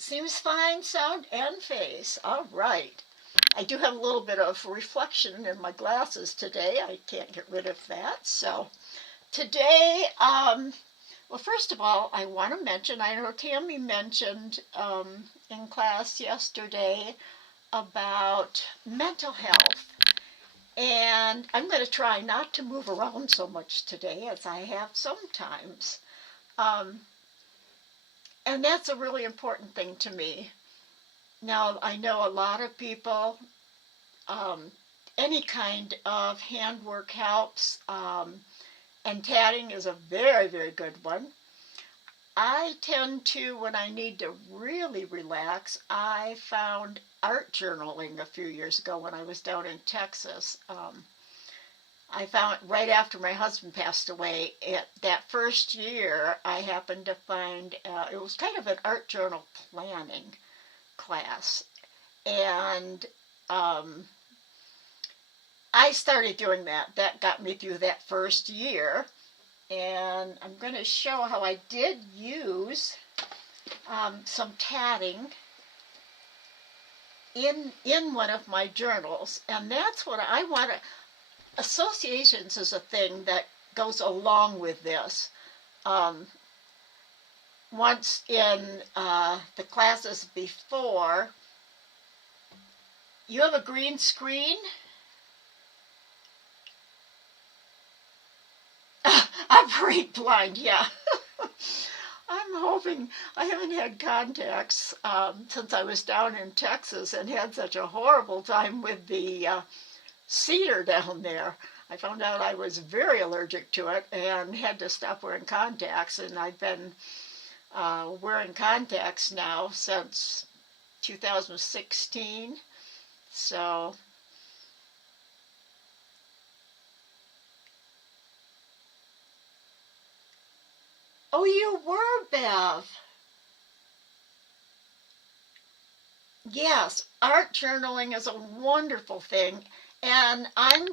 Seems fine, sound and face. All right. I do have a little bit of reflection in my glasses today. I can't get rid of that. So today, well, first of all, I want to mention, I know Tammy mentioned in class yesterday about mental health. And I'm going to try not to move around so much today as I have sometimes. Um, and that's a really important thing to me. Now, I know a lot of people, um, any kind of handwork helps, and tatting is a very, very good one. I tend to, when I need to really relax, I found art journaling a few years ago when I was down in Texas. I found right after my husband passed away, that first year, I happened to find, it was kind of an art journal planning class. And I started doing that. That got me through that first year. And I'm going to show how I did use some tatting in one of my journals. And that's what I want to... Associations is a thing that goes along with this. Once in the classes before, you have a green screen? I'm very blind, yeah. I'm hoping, I haven't had contacts since I was down in Texas and had such a horrible time with the cedar down there. I found out I was very allergic to it and had to stop wearing contacts, and I've been wearing contacts now since 2016. So oh, you were, Bev. Yes, art journaling is a wonderful thing, and I'm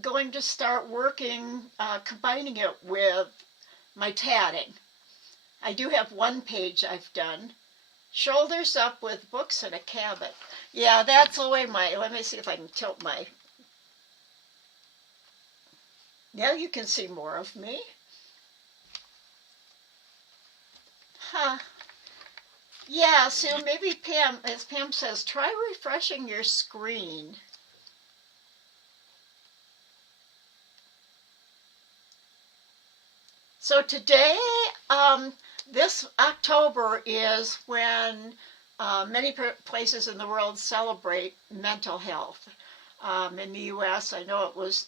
going to start working, combining it with my tatting. I do have one page I've done. Shoulders up with books and a cabot. Yeah, that's the way let me see if I can tilt my... Now you can see more of me. Huh. Yeah, so maybe Pam, as Pam says, try refreshing your screen. So today, this October is when many places in the world celebrate mental health. In the U.S., I know it was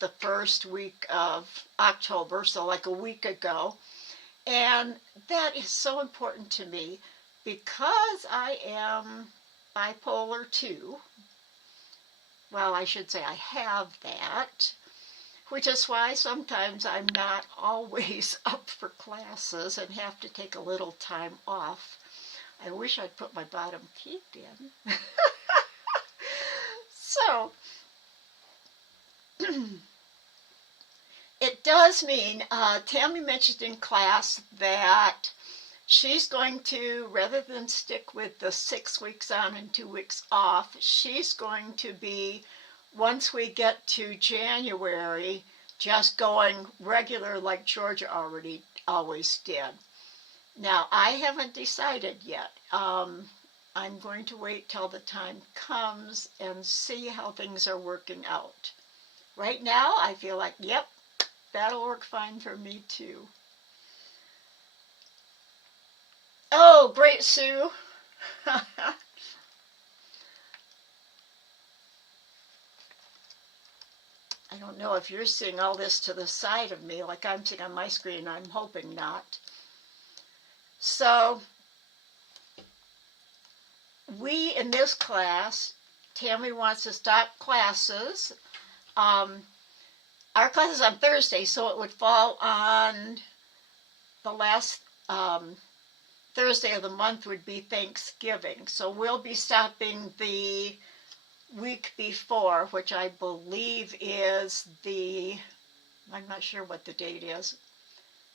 the first week of October, so like a week ago. And that is so important to me because I am bipolar 2. Well, I should say I have that, which is why sometimes I'm not always up for classes and have to take a little time off. I wish I'd put my bottom teeth in. So, it does mean, Tammy mentioned in class that she's going to, rather than stick with the 6 weeks on and 2 weeks off, she's going to be, once we get to January, just going regular like Georgia always did. Now, I haven't decided yet. I'm going to wait till the time comes and see how things are working out. Right now, I feel like, yep, that'll work fine for me too. Oh, great, Sue. I don't know if you're seeing all this to the side of me like I'm seeing on my screen. I'm hoping not. So, we in this class, Tammy wants to stop classes. Our class is on Thursday, so it would fall on the last Thursday of the month would be Thanksgiving. So we'll be stopping the week before, which I believe is I'm not sure what the date is,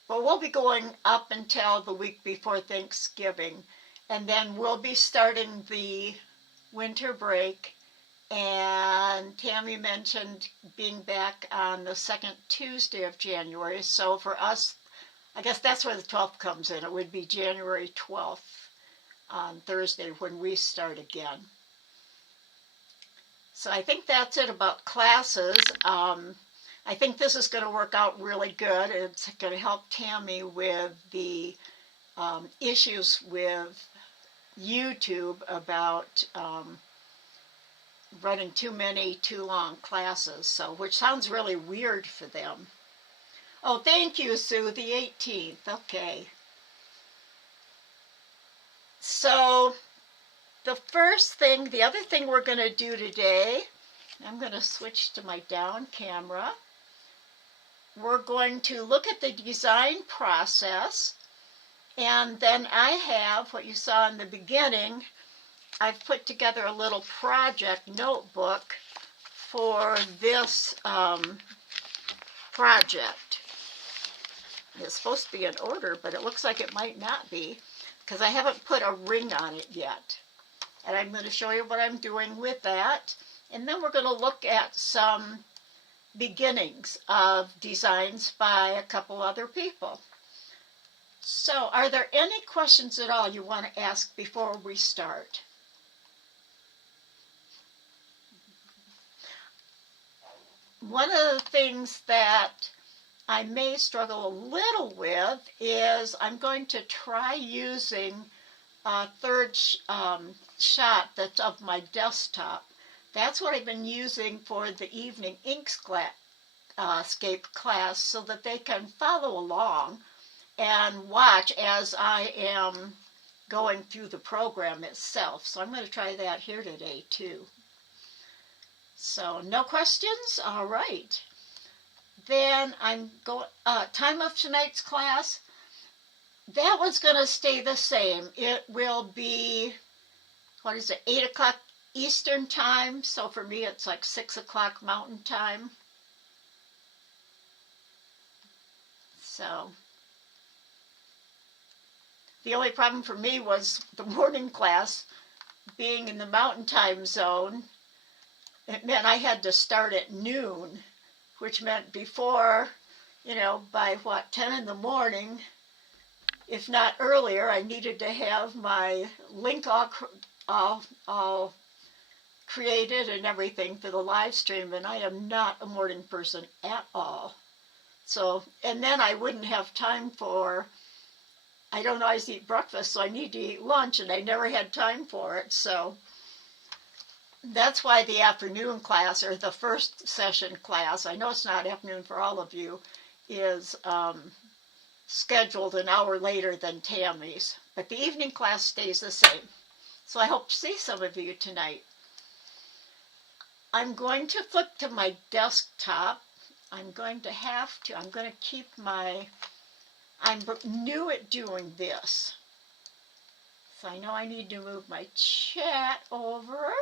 but we'll be going up until the week before Thanksgiving. And then we'll be starting the winter break. And Tammy mentioned being back on the second Tuesday of January. So for us, I guess that's where the 12th comes in. It would be January 12th on Thursday when we start again. So I think that's it about classes. I think this is going to work out really good. It's going to help Tammy with the issues with YouTube about running too many, too long classes, so which sounds really weird for them. Oh, thank you, Sue, the 18th. Okay. So the other thing we're going to do today, I'm going to switch to my down camera. We're going to look at the design process, and then I have what you saw in the beginning. I've put together a little project notebook for this project. It's supposed to be in order, but it looks like it might not be because I haven't put a ring on it yet. And I'm going to show you what I'm doing with that. And then we're going to look at some beginnings of designs by a couple other people. So, are there any questions at all you want to ask before we start? One of the things that I may struggle a little with is I'm going to try using a third shot that's of my desktop. That's what I've been using for the evening Inkscape class so that they can follow along and watch as I am going through the program itself. So I'm going to try that here today too. So no questions? All right. Then I'm going, time of tonight's class, that one's going to stay the same. It will be, 8 o'clock Eastern time. So for me, it's like 6 o'clock Mountain time. So the only problem for me was the morning class being in the Mountain time zone. It meant I had to start at noon, which meant before, by 10 in the morning, if not earlier, I needed to have my link all created and everything for the live stream, and I am not a morning person at all. So, and then I wouldn't have time for, I don't always eat breakfast, so I need to eat lunch, and I never had time for it, so that's why the afternoon class, or the first session class, I know it's not afternoon for all of you, is scheduled an hour later than Tammy's. But the evening class stays the same. So I hope to see some of you tonight. I'm going to flip to my desktop. I'm going to keep I'm new at doing this. So I know I need to move my chat over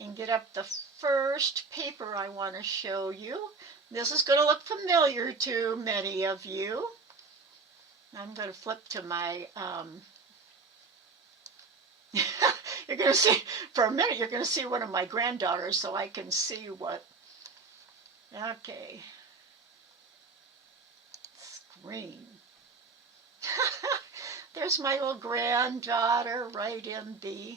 and get up the first paper I want to show you. This is going to look familiar to many of you. I'm going to flip to my, you're going to see, for a minute, you're going to see one of my granddaughters so I can see what, okay, screen. There's my little granddaughter right in the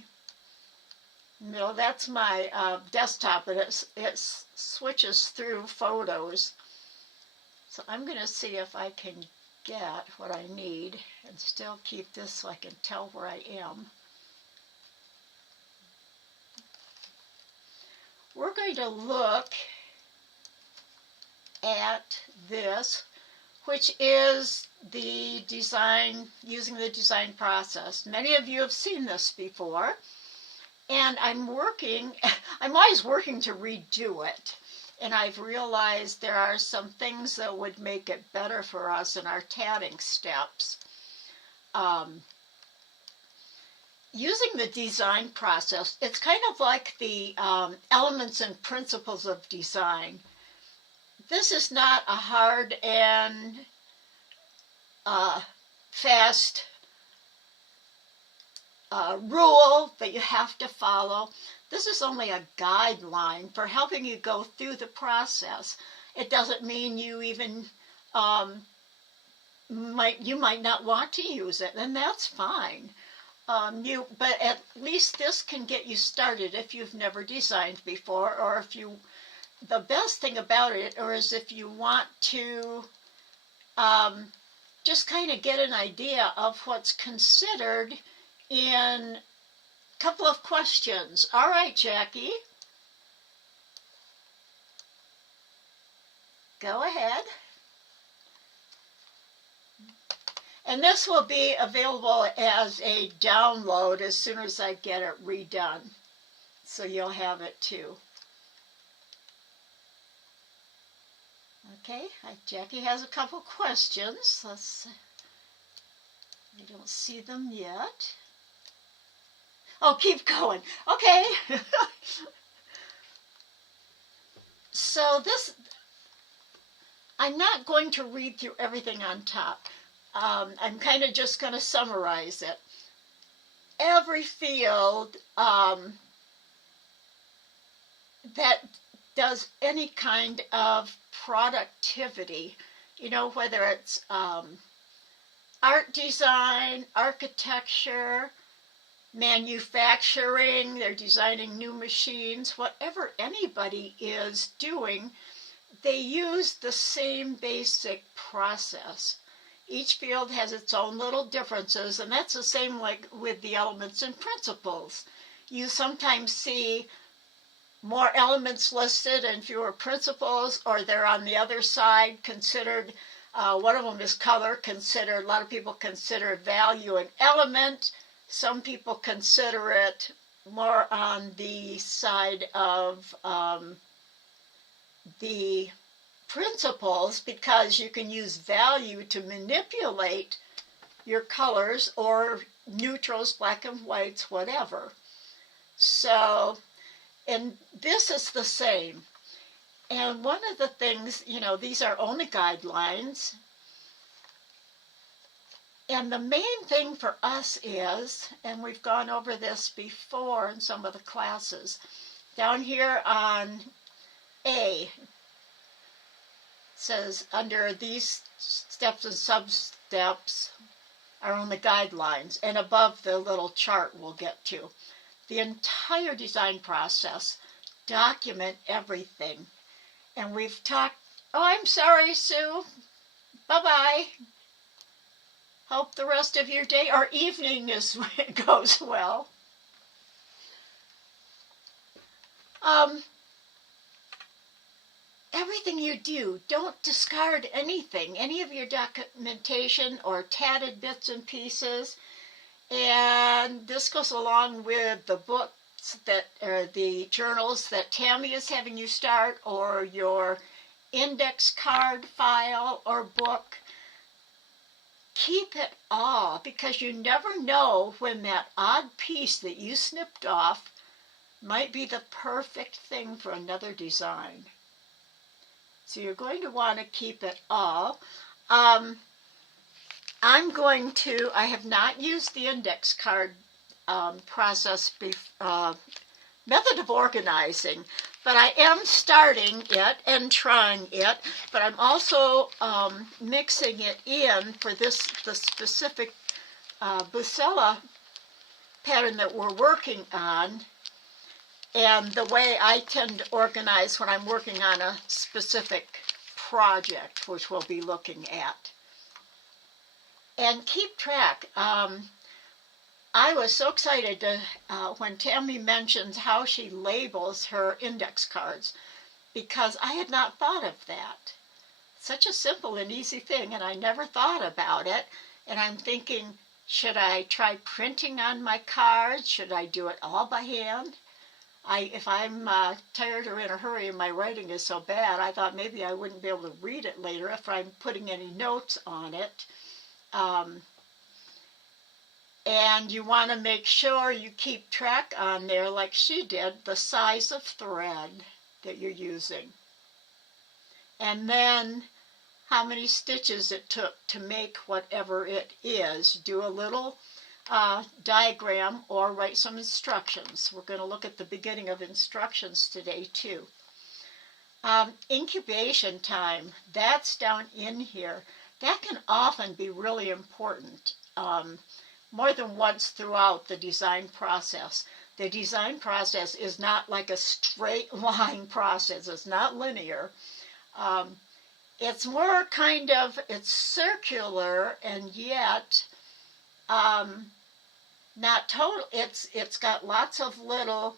middle. That's my desktop, but it switches through photos. So I'm going to see if I can get what I need and still keep this so I can tell where I am. We're going to look at this, which is the design, using the design process. Many of you have seen this before, and I'm always working to redo it. And I've realized there are some things that would make it better for us in our tatting steps. Using the design process, it's kind of like the elements and principles of design. This is not a hard and fast rule that you have to follow. This is only a guideline for helping you go through the process. It doesn't mean you even you might not want to use it, and that's fine. But at least this can get you started if you've never designed before, or if you, the best thing about it, or is if you want to just kind of get an idea of what's considered in a couple of questions. All right, Jackie. Go ahead. And this will be available as a download as soon as I get it redone. So you'll have it too. Okay, Jackie has a couple questions. I don't see them yet. Oh, keep going. Okay. So I'm not going to read through everything on top. I'm kind of just going to summarize it. Every field that does any kind of productivity, whether it's art design, architecture, manufacturing, they're designing new machines, whatever anybody is doing, they use the same basic process. Each field has its own little differences, and that's the same like with the elements and principles. You sometimes see more elements listed and fewer principles, or they're on the other side considered. One of them is color, a lot of people consider value an element. Some people consider it more on the side of the principles, because you can use value to manipulate your colors or neutrals, black and whites, whatever. So, and this is the same. And one of the things, these are only guidelines. And the main thing for us is, and we've gone over this before in some of the classes, down here on A, says under these steps and sub-steps are only guidelines, and above the little chart we'll get to. The entire design process, document everything. And we've talked, oh, I'm sorry, Sue. Bye-bye. Hope the rest of your day or evening goes well. Everything you do, don't discard anything, any of your documentation or tatted bits and pieces. And this goes along with the books or the journals that Tammy is having you start, or your index card file or book. Keep it all, because you never know when that odd piece that you snipped off might be the perfect thing for another design. So you're going to want to keep it all. I have not used the index card process method of organizing, but I am starting it and trying it, but I'm also mixing it in for the specific Bucella pattern that we're working on, and the way I tend to organize when I'm working on a specific project, which we'll be looking at. And keep track. I was so excited when Tammy mentioned how she labels her index cards, because I had not thought of that. Such a simple and easy thing, and I never thought about it. And I'm thinking, should I try printing on my cards? Should I do it all by hand? If I'm tired or in a hurry and my writing is so bad, I thought maybe I wouldn't be able to read it later if I'm putting any notes on it. And you want to make sure you keep track on there, like she did, the size of thread that you're using. And then how many stitches it took to make whatever it is. Do a little diagram or write some instructions. We're going to look at the beginning of instructions today too. Incubation time, that's down in here. That can often be really important, more than once throughout the design process. The design process is not like a straight line process. It's not linear. It's more kind of, it's circular and yet not total. It's got lots of little,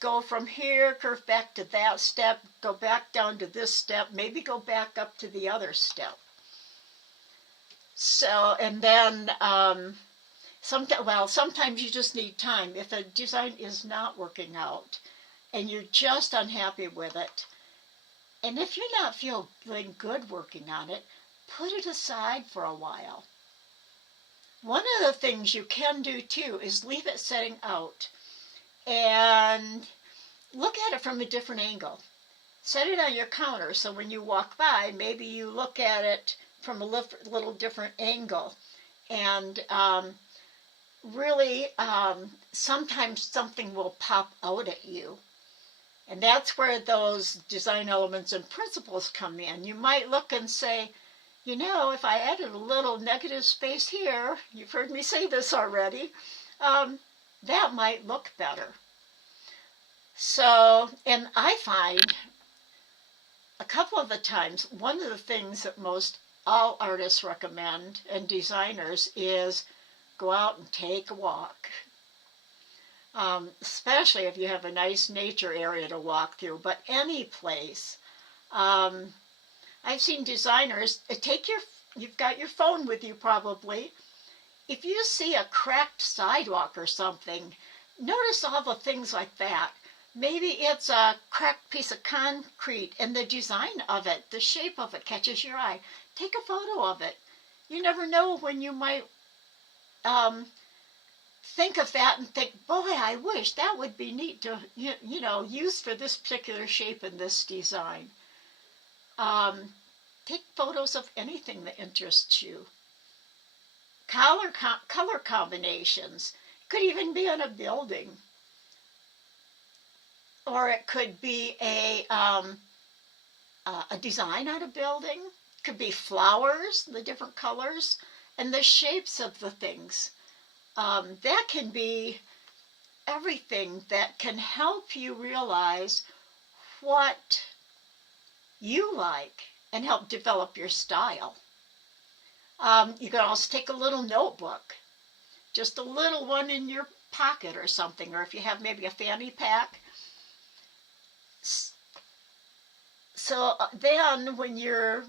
go from here, curve back to that step, go back down to this step, maybe go back up to the other step. So, and then sometimes you just need time. If a design is not working out and you're just unhappy with it, and if you're not feeling good working on it, put it aside for a while. One of the things you can do too is leave it setting out and look at it from a different angle. Set it on your counter so when you walk by, maybe you look at it from a little different angle. And really, sometimes something will pop out at you. And that's where those design elements and principles come in. You might look and say, you know, if I added a little negative space here, you've heard me say this already, that might look better. So, and I find a couple of the times, one of the things that most all artists recommend and designers is go out and take a walk. Especially if you have a nice nature area to walk through, but any place. I've seen designers you've got your phone with you probably. If you see a cracked sidewalk or something, notice all the things like that. Maybe it's a cracked piece of concrete and the design of it, the shape of it catches your eye. Take a photo of it. You never know when you might think of that and think, boy, I wish that would be neat to use for this particular shape and this design. Take photos of anything that interests you. Color combinations. It could even be on a building. Or it could be a design on a building. It could be flowers, the different colors, and the shapes of the things. That can be everything that can help you realize what you like and help develop your style. You can also take a little notebook, just a little one in your pocket or something, or if you have maybe a fanny pack. So then when you're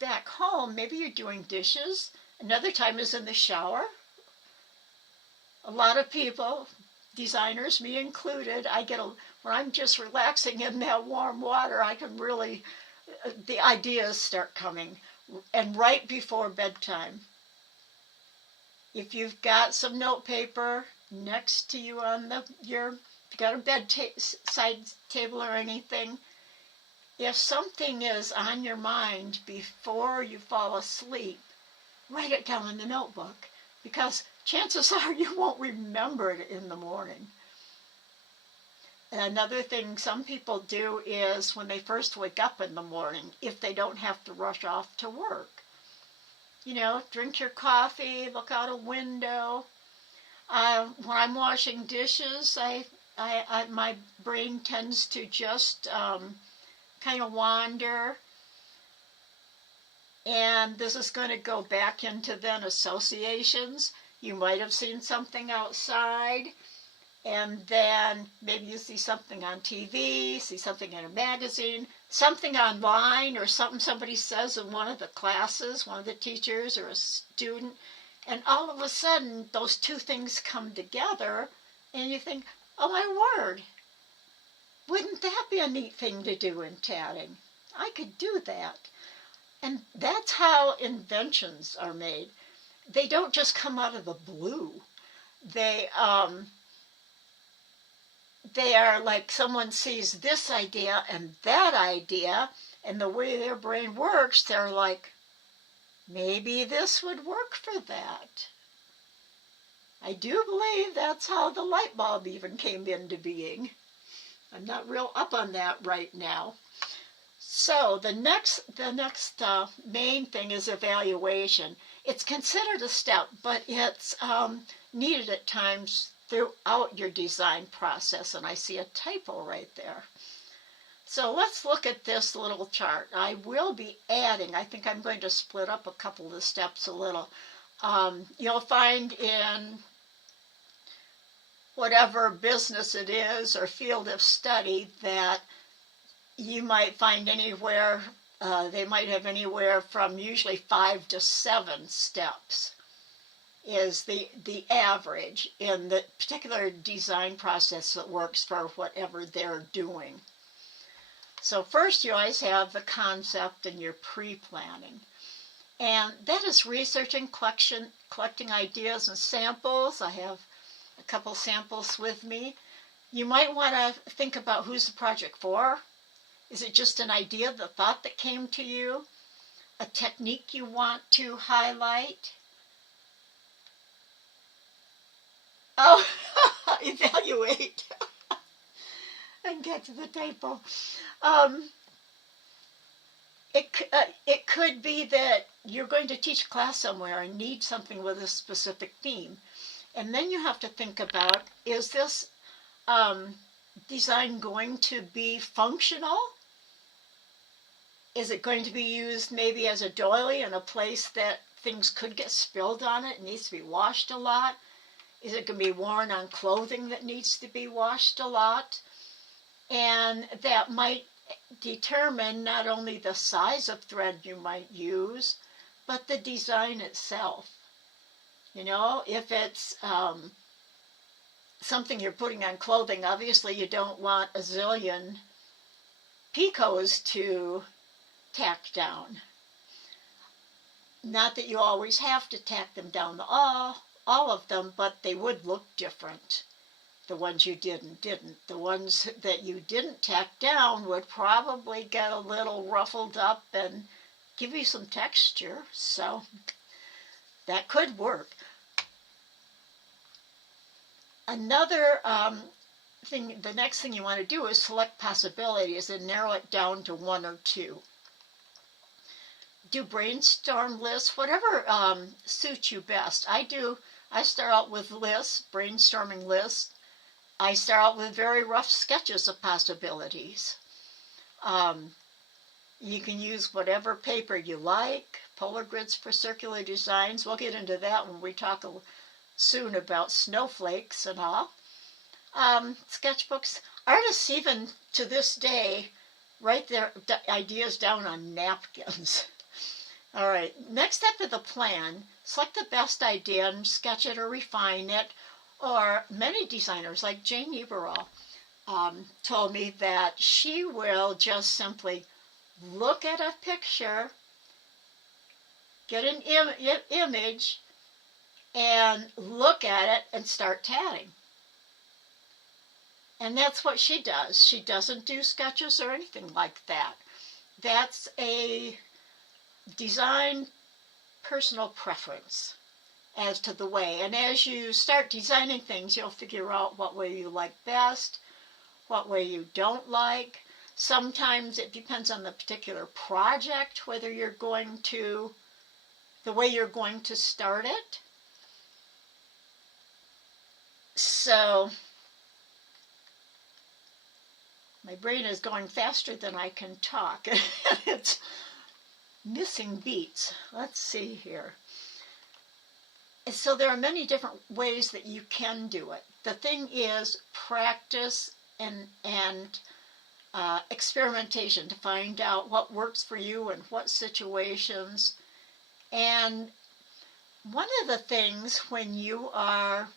back home, maybe you're doing dishes. Another time is in the shower. A lot of people, designers, me included, when I'm just relaxing in that warm water, I can really, the ideas start coming. And right before bedtime. If you've got some note paper next to you on if you got a bedside table or anything, if something is on your mind before you fall asleep, write it down in the notebook, because chances are you won't remember it in the morning. Another thing some people do is when they first wake up in the morning, if they don't have to rush off to work, drink your coffee, look out a window. When I'm washing dishes, my brain tends to just kind of wander. And this is going to go back into then associations. You might have seen something outside, and then maybe you see something on TV, see something in a magazine, something online, or something somebody says in one of the classes, one of the teachers or a student, and all of a sudden those two things come together, and you think, oh my word, wouldn't that be a neat thing to do in tatting? I could do that. And that's how inventions are made. They don't just come out of the blue. They are like someone sees this idea and that idea, and the way their brain works, they're like, maybe this would work for that. I do believe that's how the light bulb even came into being. I'm not real up on that right now. So the next main thing is evaluation. It's considered a step, but it's needed at times throughout your design process, and I see a typo right there. So let's look at this little chart. I will be adding, I think I'm going to split up a couple of the steps a little. You'll find in whatever business it is or field of study that you might find anywhere, they might have anywhere from usually 5 to 7 steps is the average in the particular design process that works for whatever they're doing. So first you always have the concept and your pre-planning. And that is researching, collecting ideas and samples. I have a couple samples with me. You might want to think about who's the project for. Is it just an idea, the thought that came to you? A technique you want to highlight? Oh, evaluate and get to the typo. It could be that you're going to teach a class somewhere and need something with a specific theme. And then you have to think about, is this design going to be functional? Is it going to be used maybe as a doily in a place that things could get spilled on it? It needs to be washed a lot. Is it going to be worn on clothing that needs to be washed a lot? And that might determine not only the size of thread you might use, but the design itself. You know, if it's something you're putting on clothing, obviously you don't want a zillion picots to tack down. Not that you always have to tack them down all of them, but they would look different. The ones you didn't. The ones that you didn't tack down would probably get a little ruffled up and give you some texture, so that could work. Another thing, the next thing you want to do is select possibilities and narrow it down to 1 or 2. Do brainstorm lists, whatever suits you best. I start out with lists, brainstorming lists. I start out with very rough sketches of possibilities. You can use whatever paper you like, polar grids for circular designs. We'll get into that when we talk soon about snowflakes and all. Sketchbooks. Artists even to this day write their ideas down on napkins. All right, next step of the plan, select the best idea and sketch it or refine it. Or many designers, like Jane Eberall, told me that she will just simply look at a picture, get an image, and look at it and start tatting. And that's what she does. She doesn't do sketches or anything like that. That's a design personal preference as to the way. And as you start designing things, you'll figure out what way you like best, what way you don't like. Sometimes it depends on the particular project, whether you're going to, the way you're going to start it. So, my brain is going faster than I can talk. It's missing beats. Let's see here. So there are many different ways that you can do it. The thing is practice and experimentation to find out what works for you and what situations. And one of the things when you are,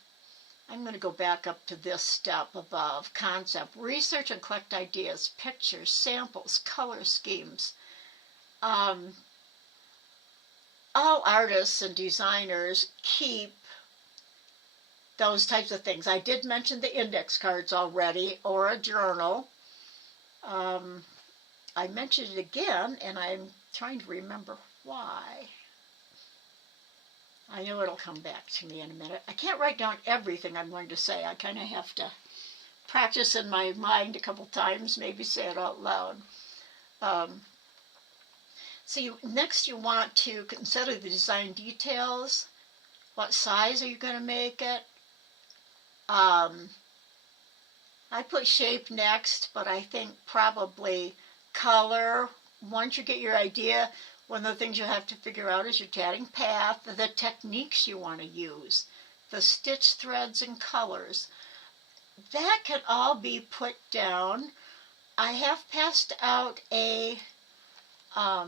I'm going to go back up to this step above, concept, research and collect ideas, pictures, samples, color schemes. All artists and designers keep those types of things. I did mention the index cards already, or a journal. I mentioned it again, and I'm trying to remember why. I know it'll come back to me in a minute. I can't write down everything I'm going to say. I kind of have to practice in my mind a couple times, maybe say it out loud. So next you want to consider the design details. What size are you going to make it? I put shape next, but I think probably color. Once you get your idea, one of the things you have to figure out is your tatting path, the techniques you want to use, the stitch threads and colors. That can all be put down. I have passed out I'm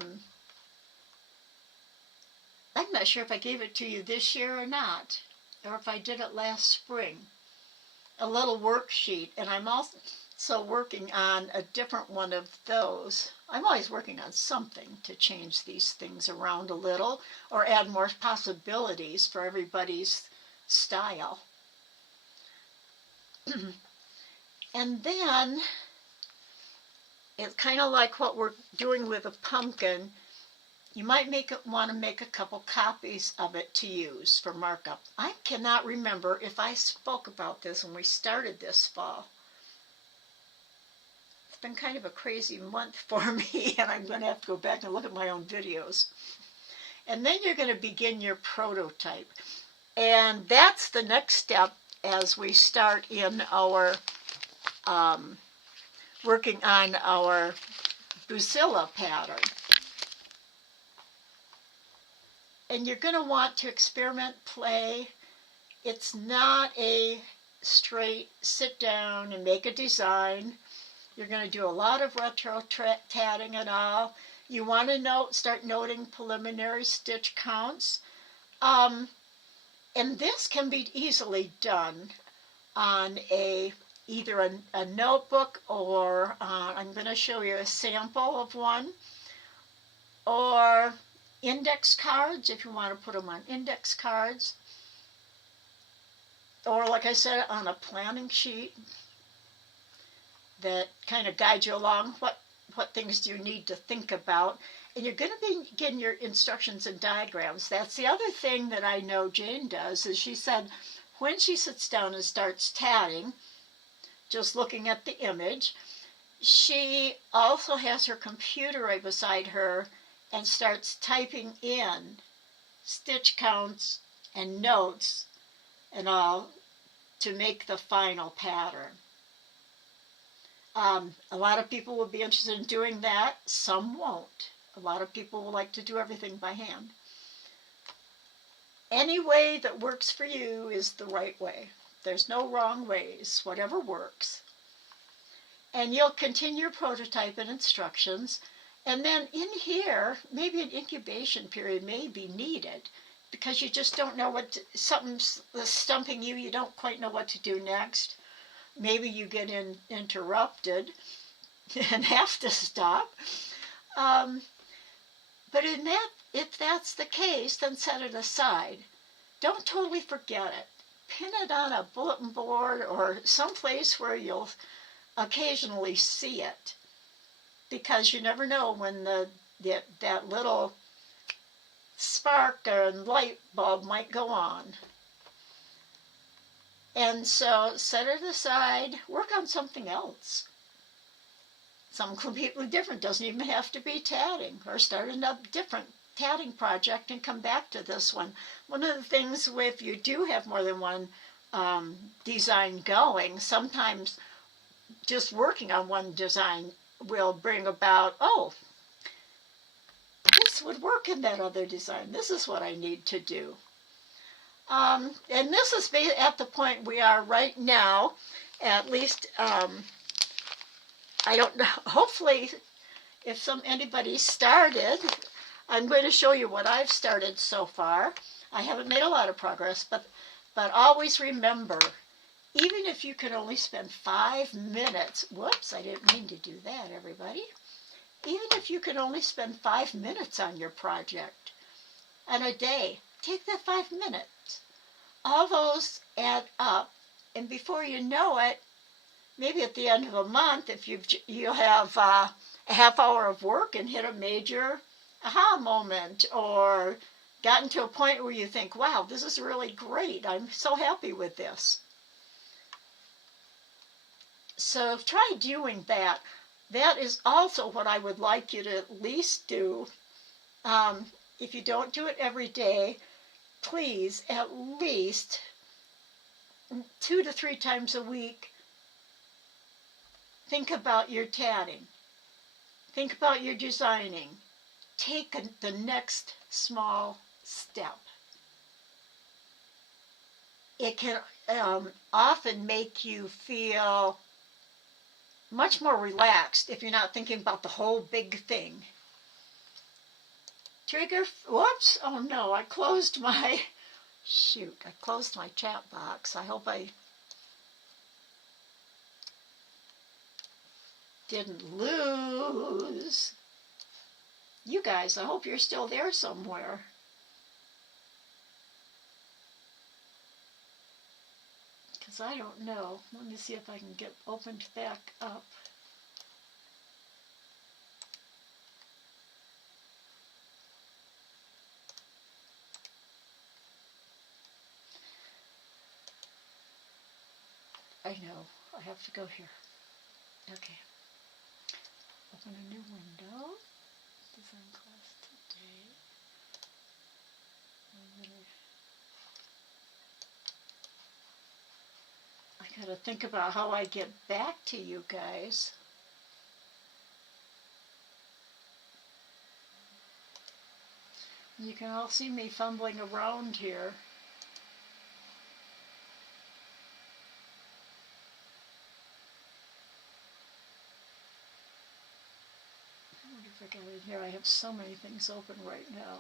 not sure if I gave it to you this year or not, or if I did it last spring, a little worksheet, and I'm also working on a different one of those. I'm always working on something to change these things around a little or add more possibilities for everybody's style. And then it's kind of like what we're doing with a pumpkin. You might want to make a couple copies of it to use for markup. I cannot remember if I spoke about this when we started this fall. It's been kind of a crazy month for me, and I'm going to have to go back and look at my own videos. And then you're going to begin your prototype. And that's the next step as we start in our working on our Busilla pattern. And you're going to want to experiment, play. It's not a straight sit down and make a design. You're going to do a lot of retro tatting and all. You want to start noting preliminary stitch counts. And this can be easily done on either a notebook, or I'm going to show you a sample of one, or index cards if you want to put them on index cards, or like I said, on a planning sheet that kind of guides you along what things do you need to think about. And you're going to be getting your instructions and diagrams. That's the other thing that I know Jane does, is she said when she sits down and starts tatting, just looking at the image, she also has her computer right beside her and starts typing in stitch counts and notes and all to make the final pattern. A lot of people will be interested in doing that. Some won't. A lot of people will like to do everything by hand. Any way that works for you is the right way. There's no wrong ways. Whatever works. And you'll continue your prototype and instructions. And then in here, maybe an incubation period may be needed because you just don't know something's stumping you. You don't quite know what to do next. Maybe you get interrupted and have to stop. But if that's the case, then set it aside. Don't totally forget it. Pin it on a bulletin board or someplace where you'll occasionally see it, because you never know when that little spark and light bulb might go on. And so set it aside, work on something else. Something completely different. Doesn't even have to be tatting, or start another different tatting project and come back to this one. One of the things if you do have more than one design going, sometimes just working on one design will bring about, oh, this would work in that other design. This is what I need to do. And this is at the point we are right now, at least, I don't know, hopefully if anybody started, I'm going to show you what I've started so far. I haven't made a lot of progress, but always remember, even if you can only spend 5 minutes, whoops, I didn't mean to do that, everybody. Even if you can only spend 5 minutes on your project on a day, take that 5 minutes. All those add up, and before you know it, maybe at the end of a month, if you have a half hour of work and hit a major aha moment, or gotten to a point where you think, wow, this is really great. I'm so happy with this. So try doing that. That is also what I would like you to at least do. If you don't do it every day, please at least 2 to 3 times a week, think about your tatting. Think about your designing. Take the next small step. It can often make you feel much more relaxed if you're not thinking about the whole big thing. Whoops, oh no, I closed my chat box. I hope I didn't lose you guys. I hope you're still there somewhere. Because I don't know. Let me see if I can get opened back up. I know, I have to go here. Okay. Open a new window. Design class today. I gotta think about how I get back to you guys. You can all see me fumbling around here. I wonder if I got in here. I have so many things open right now.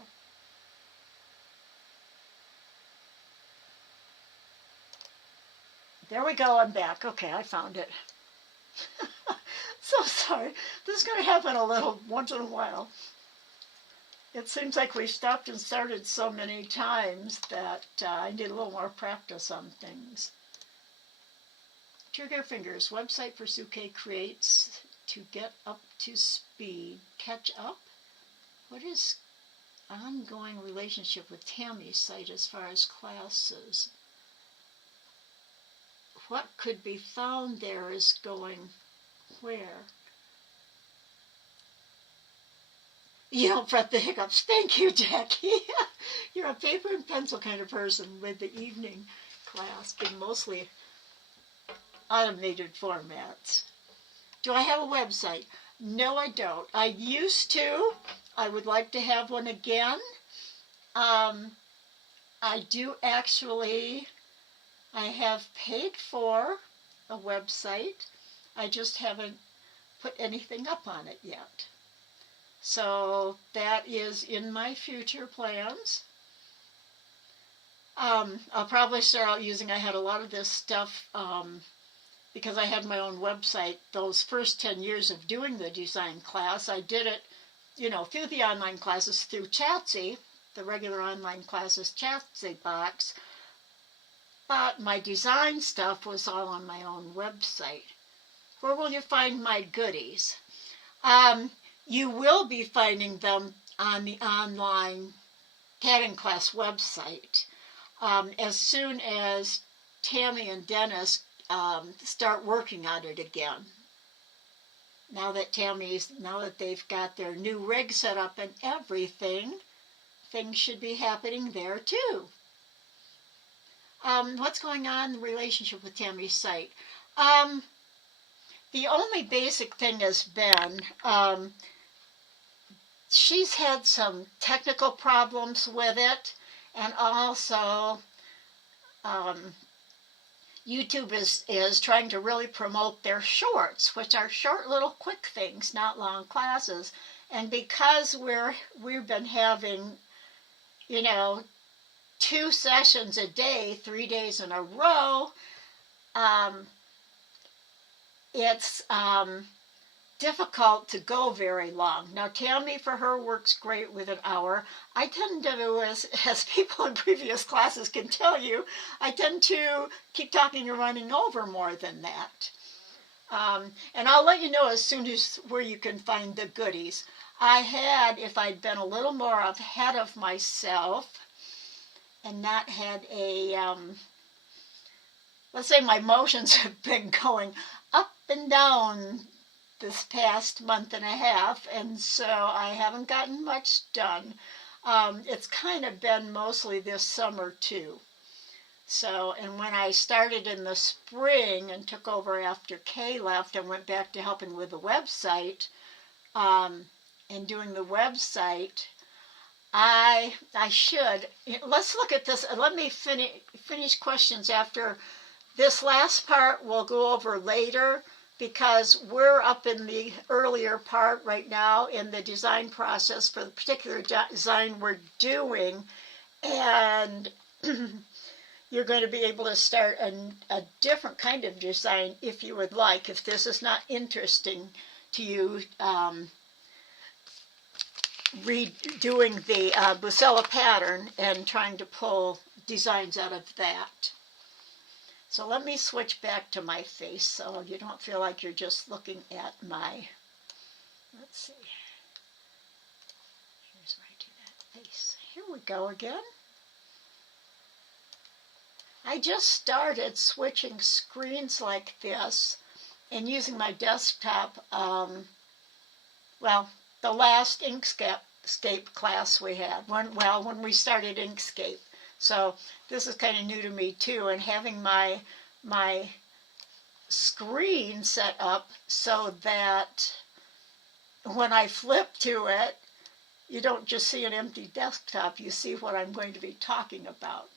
There we go, I'm back. Okay, I found it. So sorry. This is going to happen once in a while. It seems like we've stopped and started so many times that I need a little more practice on things. Trigger Fingers, website for Suke creates to get up to speed. Catch up? What is ongoing relationship with Tammy's site as far as classes? What could be found there is going where? You don't fret the hiccups. Thank you, Jackie. You're a paper and pencil kind of person, with the evening class being mostly automated formats. Do I have a website? No, I don't. I used to. I would like to have one again. I do actually. I have paid for a website. I just haven't put anything up on it yet. So that is in my future plans. I'll probably start out using, I had a lot of this stuff because I had my own website. Those first 10 years of doing the design class, I did it, through the online classes, through Chatsy, the regular online classes Chatsy box. But my design stuff was all on my own website. Where will you find my goodies? You will be finding them on the online tatting class website. As soon as Tammy and Dennis start working on it again. Now that they've got their new rig set up and everything, things should be happening there too. What's going on in the relationship with Tammy's site? The only basic thing has been she's had some technical problems with it, and also YouTube is trying to really promote their shorts, which are short little quick things, not long classes. And because we've been having, 2 sessions a day, 3 days in a row, it's difficult to go very long. Now, Tammy, for her, works great with an hour. I tend to, as people in previous classes can tell you, I tend to keep talking and running over more than that. And I'll let you know as soon as where you can find the goodies. I had, if I'd been a little more ahead of myself and not had a, let's say my emotions have been going up and down this past month and a half, and so I haven't gotten much done. It's kind of been mostly this summer too. So, and when I started in the spring and took over after Kay left and went back to helping with the website, and doing the website, I should, let's look at this, and let me finish questions after this last part we'll go over later, because we're up in the earlier part right now in the design process for the particular design we're doing, and you're going to be able to start a different kind of design if you would like, if this is not interesting to you, redoing the Bucella pattern and trying to pull designs out of that. So let me switch back to my face so you don't feel like you're just looking at my, let's see, here's where I do that face. Here we go again. I just started switching screens like this and using my desktop, well, the last Inkscape class we had, when we started Inkscape. So this is kind of new to me too, and having my screen set up so that when I flip to it, you don't just see an empty desktop, you see what I'm going to be talking about.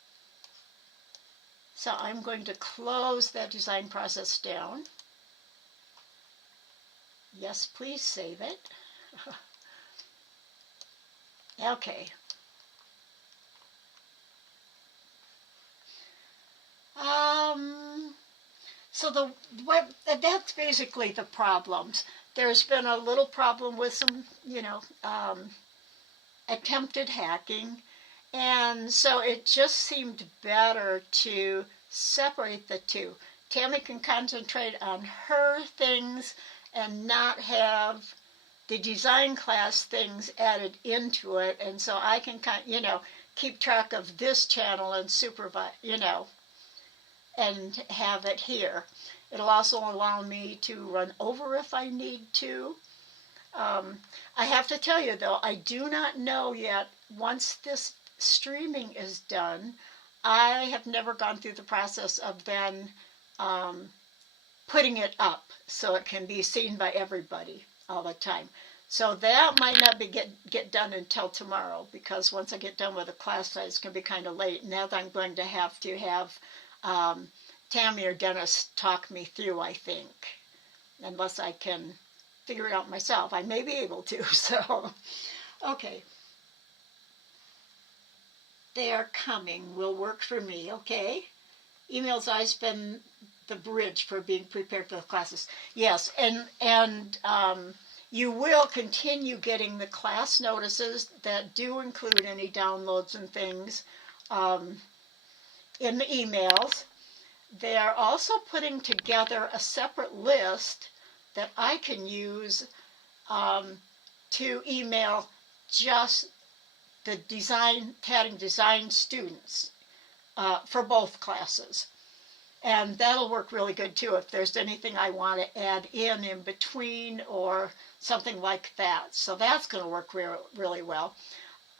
So I'm going to close that design process down. Yes, please save it. Okay. So that's basically the problems. There's been a little problem with some, attempted hacking, and so it just seemed better to separate the two. Tammy can concentrate on her things and not have the design class things added into it, and so I can keep track of this channel and supervise, and have it here. It'll also allow me to run over if I need to. I have to tell you though, I do not know yet, once this streaming is done, I have never gone through the process of then putting it up so it can be seen by everybody all the time. So that might not get done until tomorrow, because once I get done with the class, it's going to be kind of late. Now that I'm going to have Tammy or Dennis talk me through, I think, unless I can figure it out myself. I may be able to, so, okay. They are coming, will work for me, okay? Emails always been the bridge for being prepared for the classes. Yes, and you will continue getting the class notices that do include any downloads and things in the emails. They are also putting together a separate list that I can use to email just the Tatting design students for both classes. And that'll work really good too if there's anything I want to add in between or something like that. So that's going to work really well.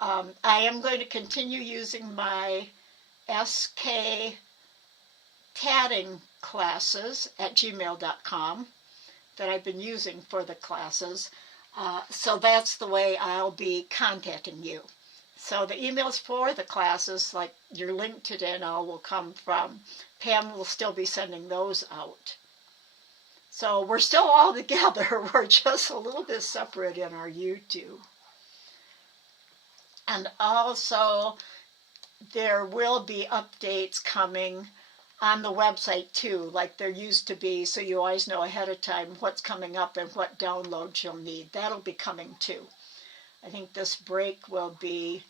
I am going to continue using my SK Tatting classes at gmail.com that I've been using for the classes. So that's the way I'll be contacting you. So the emails for the classes, like your link today and all, will come from Pam. Will still be sending those out. So we're still all together. We're just a little bit separate in our YouTube. And also there will be updates coming on the website too, like there used to be, so you always know ahead of time what's coming up and what downloads you'll need. That'll be coming too. I think this break will be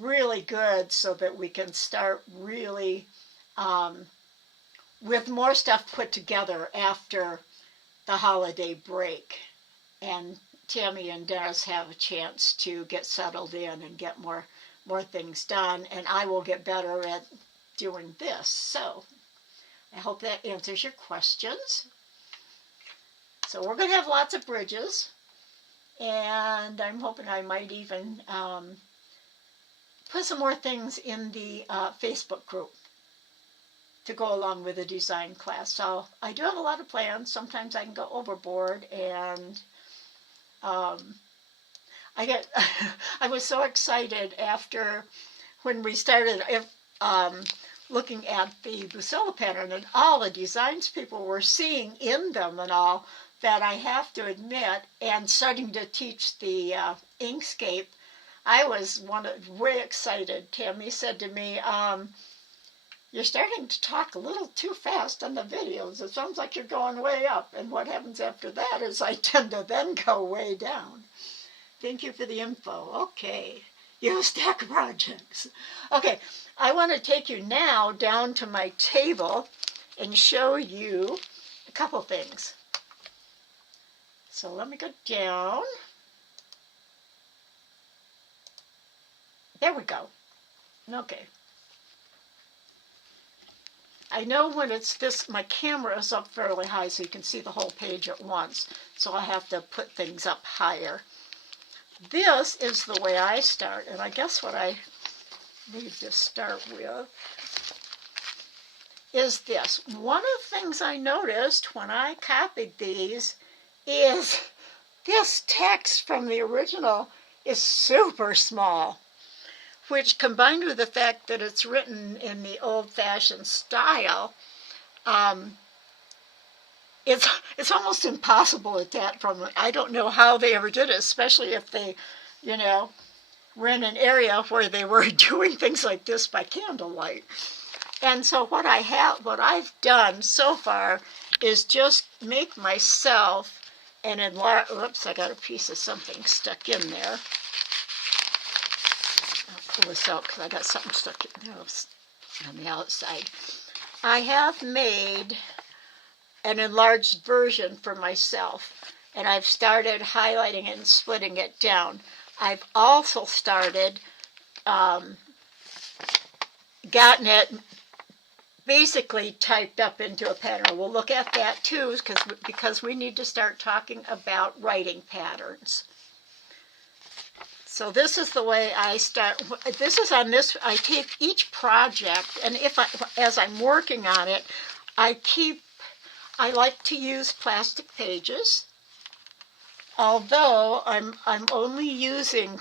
really good so that we can start really with more stuff put together after the holiday break, and Tammy and Dennis have a chance to get settled in and get more things done, and I will get better at doing this. So I hope that answers your questions. So we're going to have lots of bridges, and I'm hoping I might even put some more things in the Facebook group to go along with the design class. So I do have a lot of plans. Sometimes I can go overboard, and I was so excited after when we started looking at the Busella pattern and all the designs people were seeing in them and all, that I have to admit, and starting to teach the Inkscape, I was way excited. Tammy said to me, you're starting to talk a little too fast on the videos. It sounds like you're going way up. And what happens after that is I tend to then go way down. Thank you for the info. Okay. You stack projects. Okay. I want to take you now down to my table and show you a couple things. So let me go down. There we go. Okay. I know when it's this, my camera is up fairly high so you can see the whole page at once. So I have to put things up higher. This is the way I start. And I guess what I need to start with is this. One of the things I noticed when I copied these is this text from the original is super small, which combined with the fact that it's written in the old-fashioned style, it's almost impossible at that from, I don't know how they ever did it, especially if they, were in an area where they were doing things like this by candlelight. And so what I've done so far is just make myself an enlarge, oops, I got a piece of something stuck in there. Pull this out because I got something stuck in there on the outside. I have made an enlarged version for myself, and I've started highlighting it and splitting it down. I've also started gotten it basically typed up into a pattern. We'll look at that too because we need to start talking about writing patterns. So this is the way I start. This is on this. I take each project, and as I'm working on it, I like to use plastic pages. Although I'm only using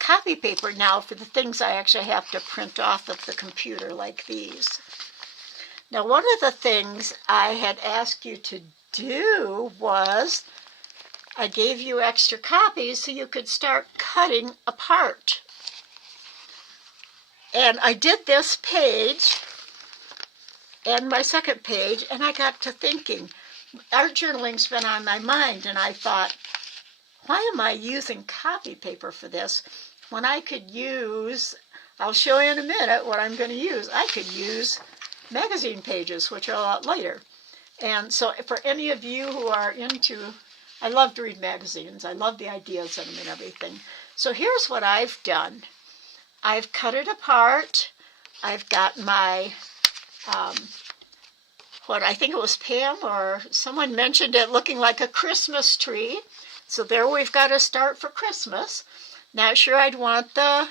copy paper now for the things I actually have to print off of the computer, like these. Now, one of the things I had asked you to do was I gave you extra copies so you could start cutting apart. And I did this page and my second page, and I got to thinking, art journaling's been on my mind, and I thought, why am I using copy paper for this when I could use, I'll show you in a minute what I'm going to use. I could use magazine pages, which are a lot lighter. And so for any of you who are into, I love to read magazines. I love the ideas in them and everything. So here's what I've done. I've cut it apart. I've got my, what I think it was Pam or someone mentioned it looking like a Christmas tree. So there we've got a start for Christmas. Not sure I'd want the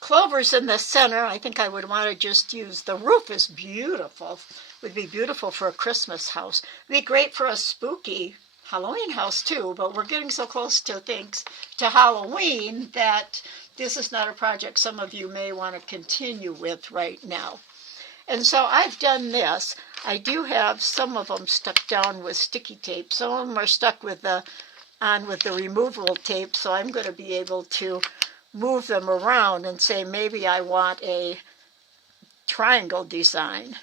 clovers in the center. I think I would want to just use, the roof is beautiful. Would be beautiful for a Christmas house. It'd be great for a spooky Halloween house too, but we're getting so close to Halloween that this is not a project some of you may want to continue with right now. And so I've done this. I do have some of them stuck down with sticky tape. Some of them are stuck with the removable tape, so I'm going to be able to move them around and say maybe I want a triangle design.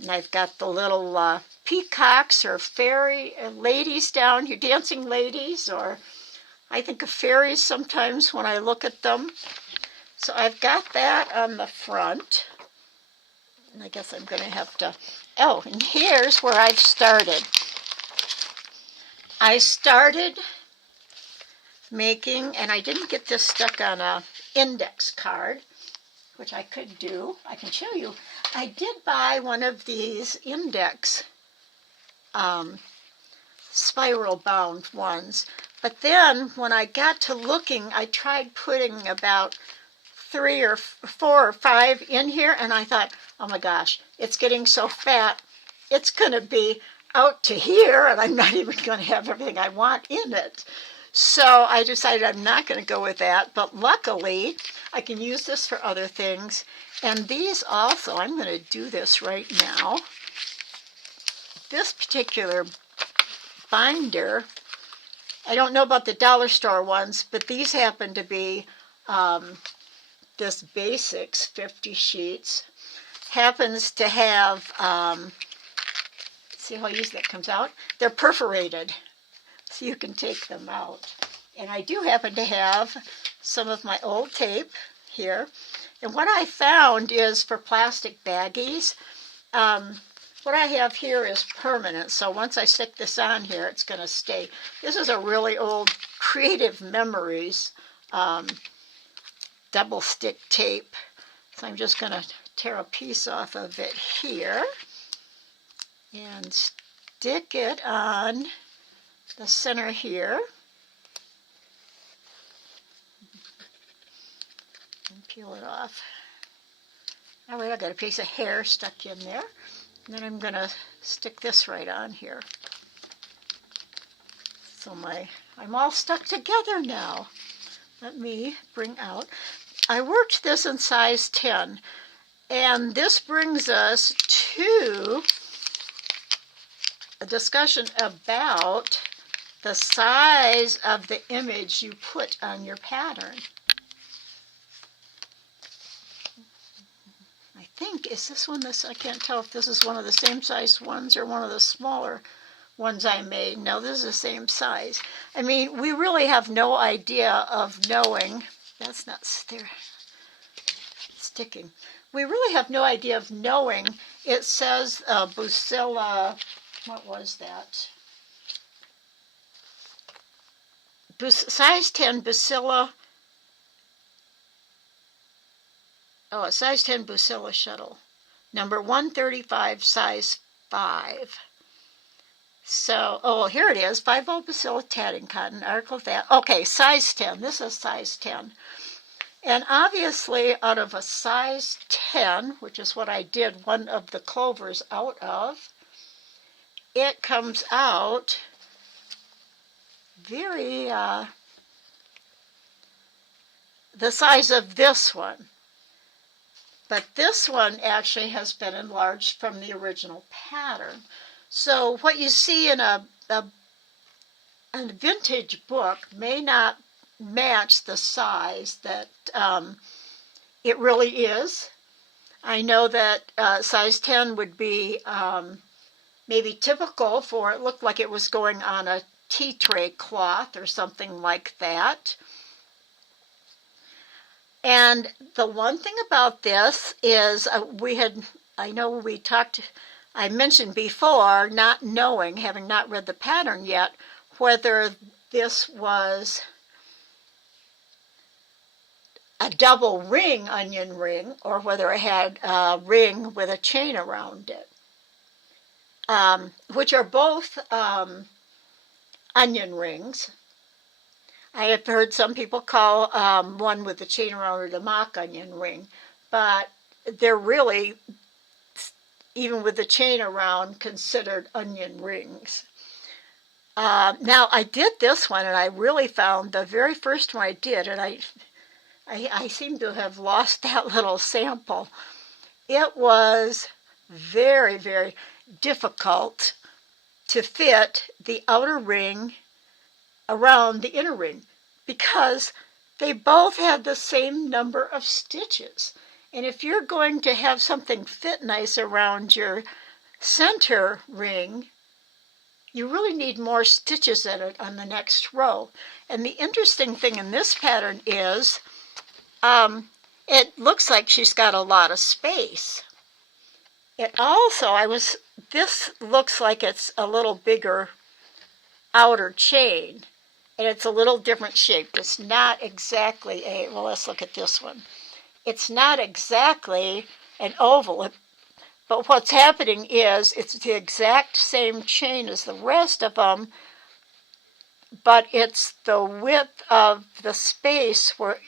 And I've got the little peacocks or fairy ladies down here, dancing ladies, or I think of fairies sometimes when I look at them. So I've got that on the front. I guess I'm going to have to, oh, and here's where I've started. I started making, and I didn't get this stuck on a index card, which I could do. I can show you. I did buy one of these index spiral bound ones, but then when I got to looking, I tried putting about 3 or 4 or 5 in here, and I thought, oh my gosh, it's getting so fat, it's going to be out to here, and I'm not even going to have everything I want in it. So I decided I'm not going to go with that, but luckily I can use this for other things. And these also, I'm going to do this right now. This particular binder, I don't know about the dollar store ones, but these happen to be this Basics 50 sheets. Happens to have, see how easy that comes out? They're perforated, so you can take them out. And I do happen to have some of my old tape here. And what I found is for plastic baggies, what I have here is permanent. So once I stick this on here, it's going to stay. This is a really old Creative Memories double stick tape. So I'm just going to tear a piece off of it here and stick it on the center here. And peel it off. All right, I got a piece of hair stuck in there. And then I'm going to stick this right on here. So I'm all stuck together now. Let me bring out. I worked this in size 10. And this brings us to a discussion about the size of the image you put on your pattern. I think, is this one this? I can't tell if this is one of the same size ones or one of the smaller ones I made. No, this is the same size. I mean, we really have no idea of knowing. That's not sticking. We really have no idea of knowing. It says Bucilla, what was that? Size 10 Bucilla. Oh, a size 10 Bucilla shuttle. Number 135, size 5. So, oh, here it is. 5/0 Bucilla tatting cotton, article that. Okay, size 10. This is size 10. And obviously, out of a size 10, which is what I did one of the clovers out of, it comes out very, the size of this one. But this one actually has been enlarged from the original pattern. So what you see in a vintage book may not match the size that it really is. I know that size 10 would be maybe typical for, it looked like it was going on a tea tray cloth or something like that. And the one thing about this is I mentioned before, not knowing, having not read the pattern yet, whether this was a double ring onion ring or whether it had a ring with a chain around it, which are both onion rings. I have heard some people call one with the chain around it a mock onion ring, but they're really, even with the chain around, considered onion rings. Now, I did this one, and I really found the very first one I did, and I seem to have lost that little sample. It was very, very difficult to fit the outer ring around the inner ring because they both had the same number of stitches. And if you're going to have something fit nice around your center ring, you really need more stitches in it on the next row. And the interesting thing in this pattern is it looks like she's got a lot of space. It also, this looks like it's a little bigger outer chain, and it's a little different shape. It's not exactly well, let's look at this one. It's not exactly an oval, but what's happening is it's the exact same chain as the rest of them, but it's the width of the space where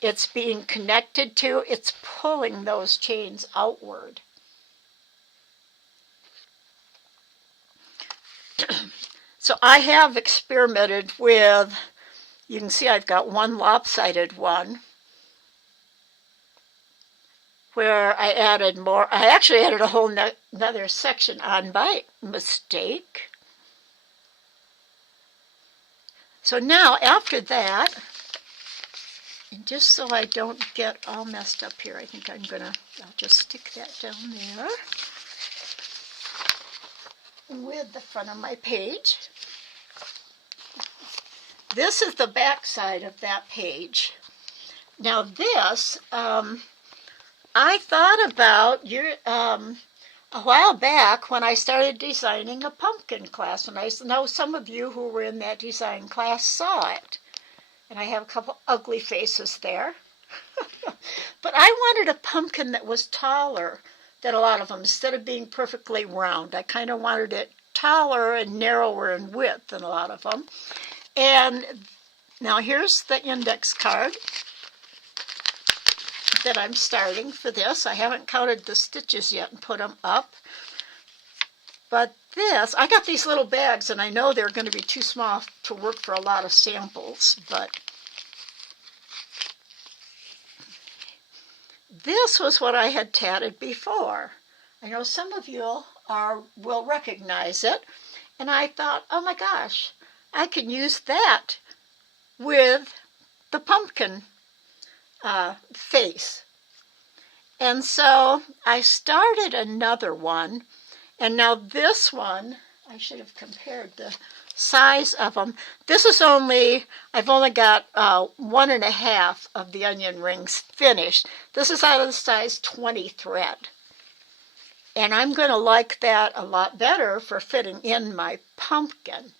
it's being connected to. It's pulling those chains outward. So I have experimented with, you can see I've got one lopsided one where I added more. I actually added a whole another section on by mistake. So now after that, and just so I don't get all messed up here, I think I'll just stick that down there with the front of my page. This is the back side of that page. Now this, I thought about a while back when I started designing a pumpkin class, and I know some of you who were in that design class saw it. And I have a couple ugly faces there. But I wanted a pumpkin that was taller than a lot of them. Instead of being perfectly round, I kind of wanted it taller and narrower in width than a lot of them. And now here's the index card that I'm starting for this. I haven't counted the stitches yet and put them up. But this, I got these little bags, and I know they're going to be too small to work for a lot of samples, but this was what I had tatted before. I know some of you will recognize it, and I thought, oh my gosh, I can use that with the pumpkin face. And so I started another one, and now this one, I should have compared the size of them. This is I've only got 1.5 of the onion rings finished. This is out of the size 20 thread. And I'm going to like that a lot better for fitting in my pumpkin.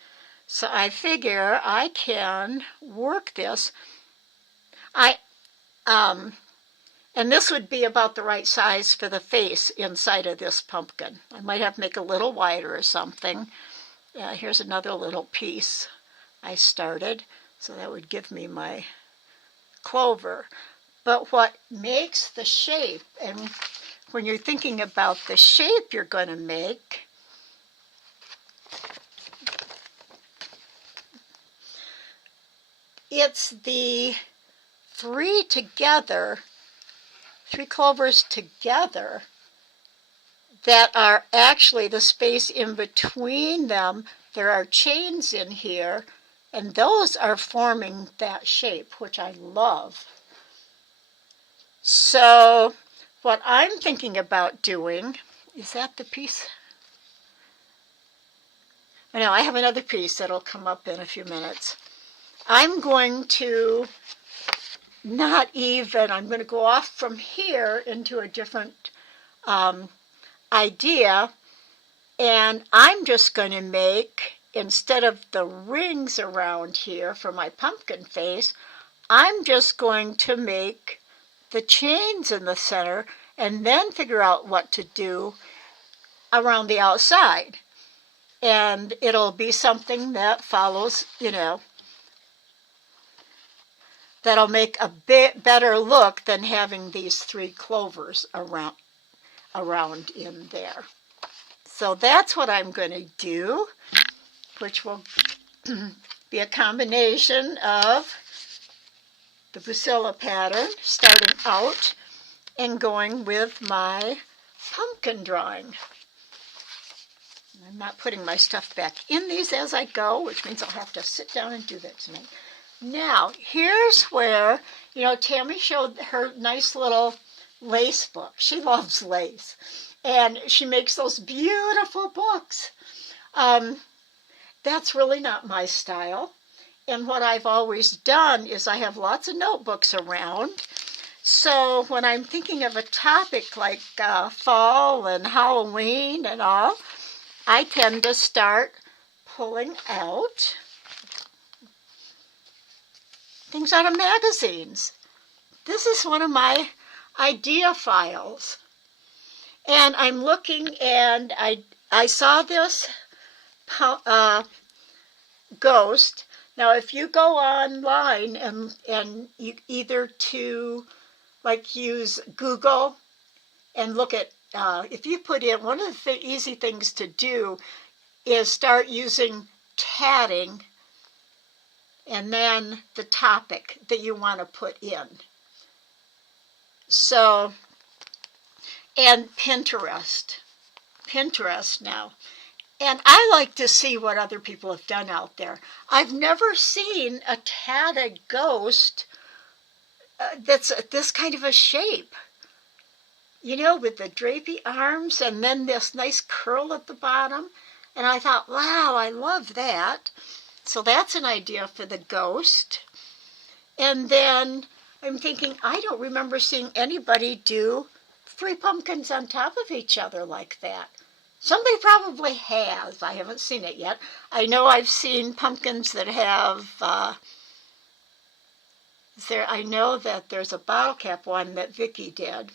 So I figure I can work this. And this would be about the right size for the face inside of this pumpkin. I might have to make a little wider or something. Here's another little piece I started, so that would give me my clover. But what makes the shape, and when you're thinking about the shape you're going to make, it's the three clovers together that are actually the space in between them. There are chains in here, and those are forming that shape, which I love. So what I'm thinking about doing, is that the piece? Oh, no, I have another piece that'll come up in a few minutes. I'm going to I'm going to go off from here into a different idea, and I'm just going to make, instead of the rings around here for my pumpkin face, I'm just going to make the chains in the center and then figure out what to do around the outside. And it'll be something that follows, that'll make a bit better look than having these three clovers around in there. So that's what I'm going to do, which will be a combination of the Busilla pattern starting out and going with my pumpkin drawing. I'm not putting my stuff back in these as I go, which means I'll have to sit down and do that tonight. Now, here's where, Tammy showed her nice little lace book. She loves lace, and she makes those beautiful books. That's really not my style. And what I've always done is I have lots of notebooks around So when I'm thinking of a topic like fall and Halloween and all, I tend to start pulling out things out of magazines. This is one of my idea files. And I'm looking, and I saw this ghost. Now, if you go online and you either to use Google and look at, if you put in, one of the easy things to do is start using tatting and then the topic that you want to put in. So, and Pinterest now. And I like to see what other people have done out there. I've never seen a tatted ghost that's this kind of a shape. You know, with the drapey arms and then this nice curl at the bottom. And I thought, wow, I love that. So that's an idea for the ghost. And then I'm thinking, I don't remember seeing anybody do 3 pumpkins on top of each other like that. Somebody probably has. I haven't seen it yet. I know I've seen pumpkins that have, I know that there's a bottle cap one that Vicki did.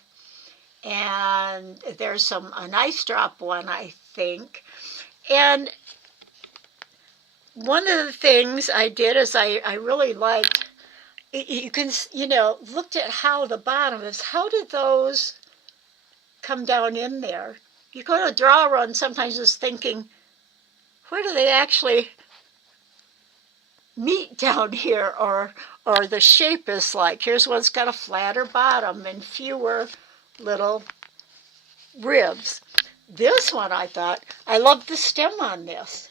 And there's an ice drop one, I think. And one of the things I did is I really liked, you can, looked at how the bottom is. How did those come down in there? You go to a draw run sometimes just thinking, where do they actually meet down here? Or the shape is like, here's one's got a flatter bottom and fewer little ribs. This one, I thought, I love the stem on this.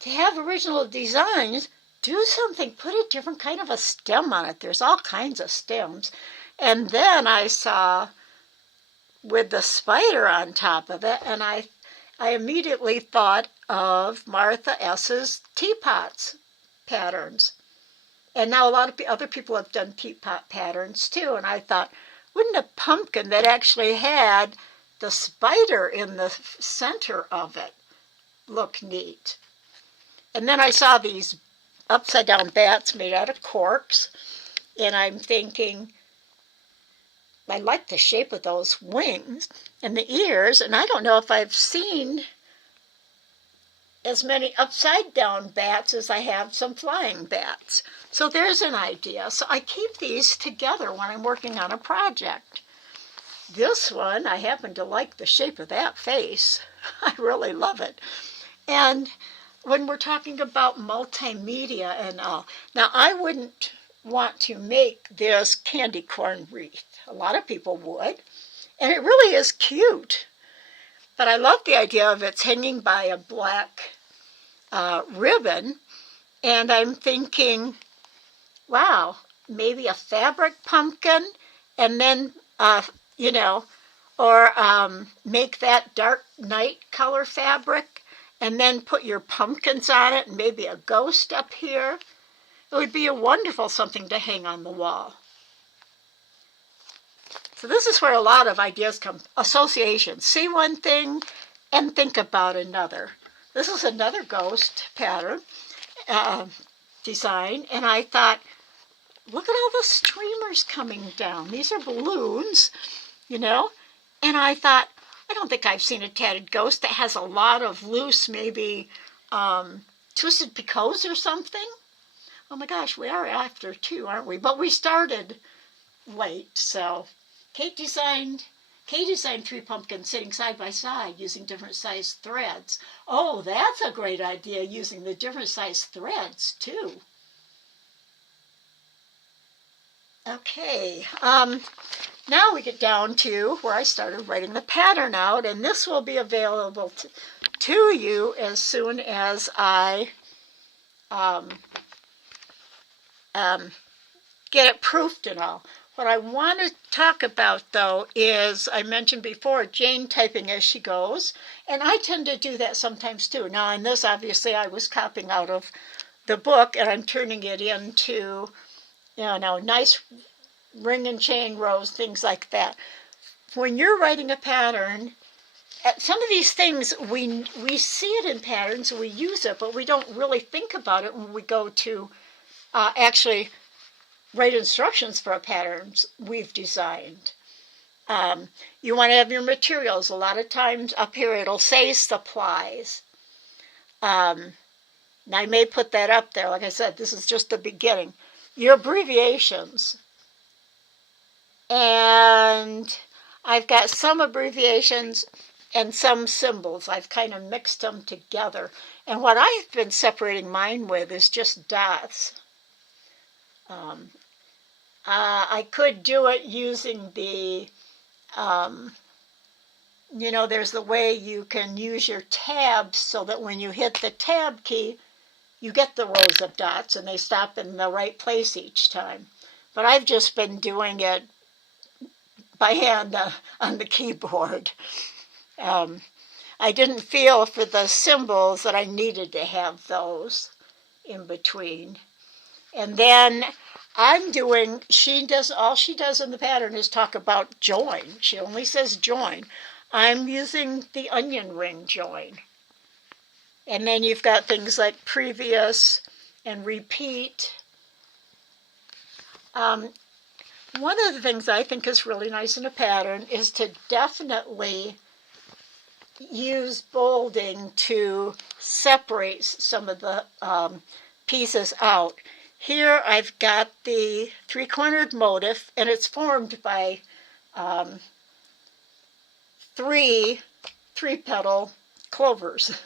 To have original designs, do something, put a different kind of a stem on it. There's all kinds of stems. And then I saw with the spider on top of it, and I immediately thought of Martha S.'s teapots patterns. And now a lot of other people have done teapot patterns too, and I thought, wouldn't a pumpkin that actually had the spider in the center of it look neat? And then I saw these upside down bats made out of corks, and I'm thinking, I like the shape of those wings and the ears, and I don't know if I've seen as many upside down bats as I have some flying bats. So there's an idea. So I keep these together when I'm working on a project. This one, I happen to like the shape of that face. I really love it. And when we're talking about multimedia and all, now I wouldn't want to make this candy corn wreath. A lot of people would, and it really is cute. But I love the idea of it's hanging by a black ribbon, and I'm thinking, wow, maybe a fabric pumpkin, and then, or make that dark night color fabric, and then put your pumpkins on it, and maybe a ghost up here. It would be a wonderful something to hang on the wall. So this is where a lot of ideas come. Association. See one thing and think about another. This is another ghost pattern design, and I thought, look at all the streamers coming down. These are balloons, and I thought, I don't think I've seen a tatted ghost that has a lot of loose, maybe twisted picots or something. Oh my gosh, we are after 2, aren't we? But we started late, so Kate designed 3 pumpkins sitting side by side using different size threads. Oh, that's a great idea, using the different size threads too. Okay, now we get down to where I started writing the pattern out, and this will be available to you as soon as I get it proofed and all. What I want to talk about, though, is, I mentioned before, Jane typing as she goes, and I tend to do that sometimes too. Now, in this, obviously, I was copying out of the book, and I'm turning it into, nice ring and chain rows, things like that. When you're writing a pattern, some of these things, we see it in patterns, we use it, but we don't really think about it when we go to actually write instructions for a patterns we've designed. You want to have your materials. A lot of times up here it'll say supplies. I may put that up there. Like I said, this is just the beginning. Your abbreviations. And I've got some abbreviations and some symbols. I've kind of mixed them together. And what I've been separating mine with is just dots. I could do it using the, there's the way you can use your tabs so that when you hit the tab key, you get the rows of dots and they stop in the right place each time. But I've just been doing it by hand on the keyboard. I didn't feel for the symbols that I needed to have those in between. And then I'm doing, all she does in the pattern is talk about join. She only says join. I'm using the onion ring join. And then you've got things like previous and repeat. One of the things I think is really nice in a pattern is to definitely use bolding to separate some of the pieces out. Here I've got the three-cornered motif, and it's formed by three-petal clovers.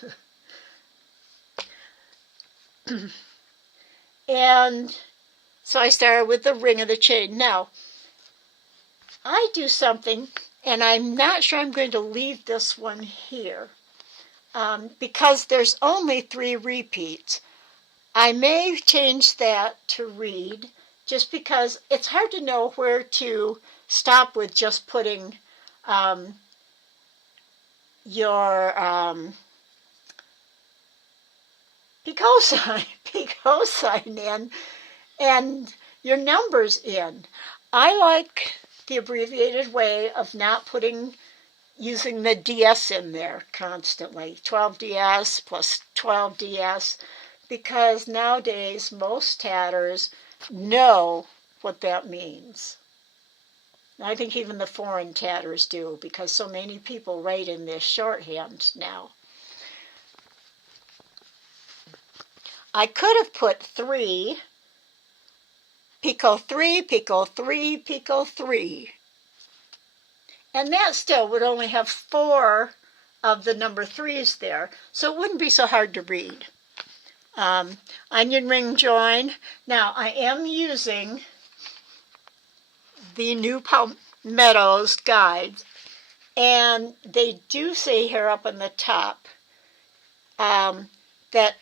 And so I started with the ring of the chain. Now, I do something, and I'm not sure I'm going to leave this one here, because there's only 3 repeats. I may change that to read, just because it's hard to know where to stop with just putting your picot sign in and your numbers in. I like the abbreviated way of not using the DS in there constantly, 12DS plus 12DS, because nowadays most tatters know what that means. I think even the foreign tatters do, because so many people write in this shorthand now. I could have put 3, picot 3, picot 3, picot 3. And that still would only have 4 of the number 3s there, so it wouldn't be so hard to read. Onion ring join. Now I am using the New Palmetto's guide, and they do say here up on the top that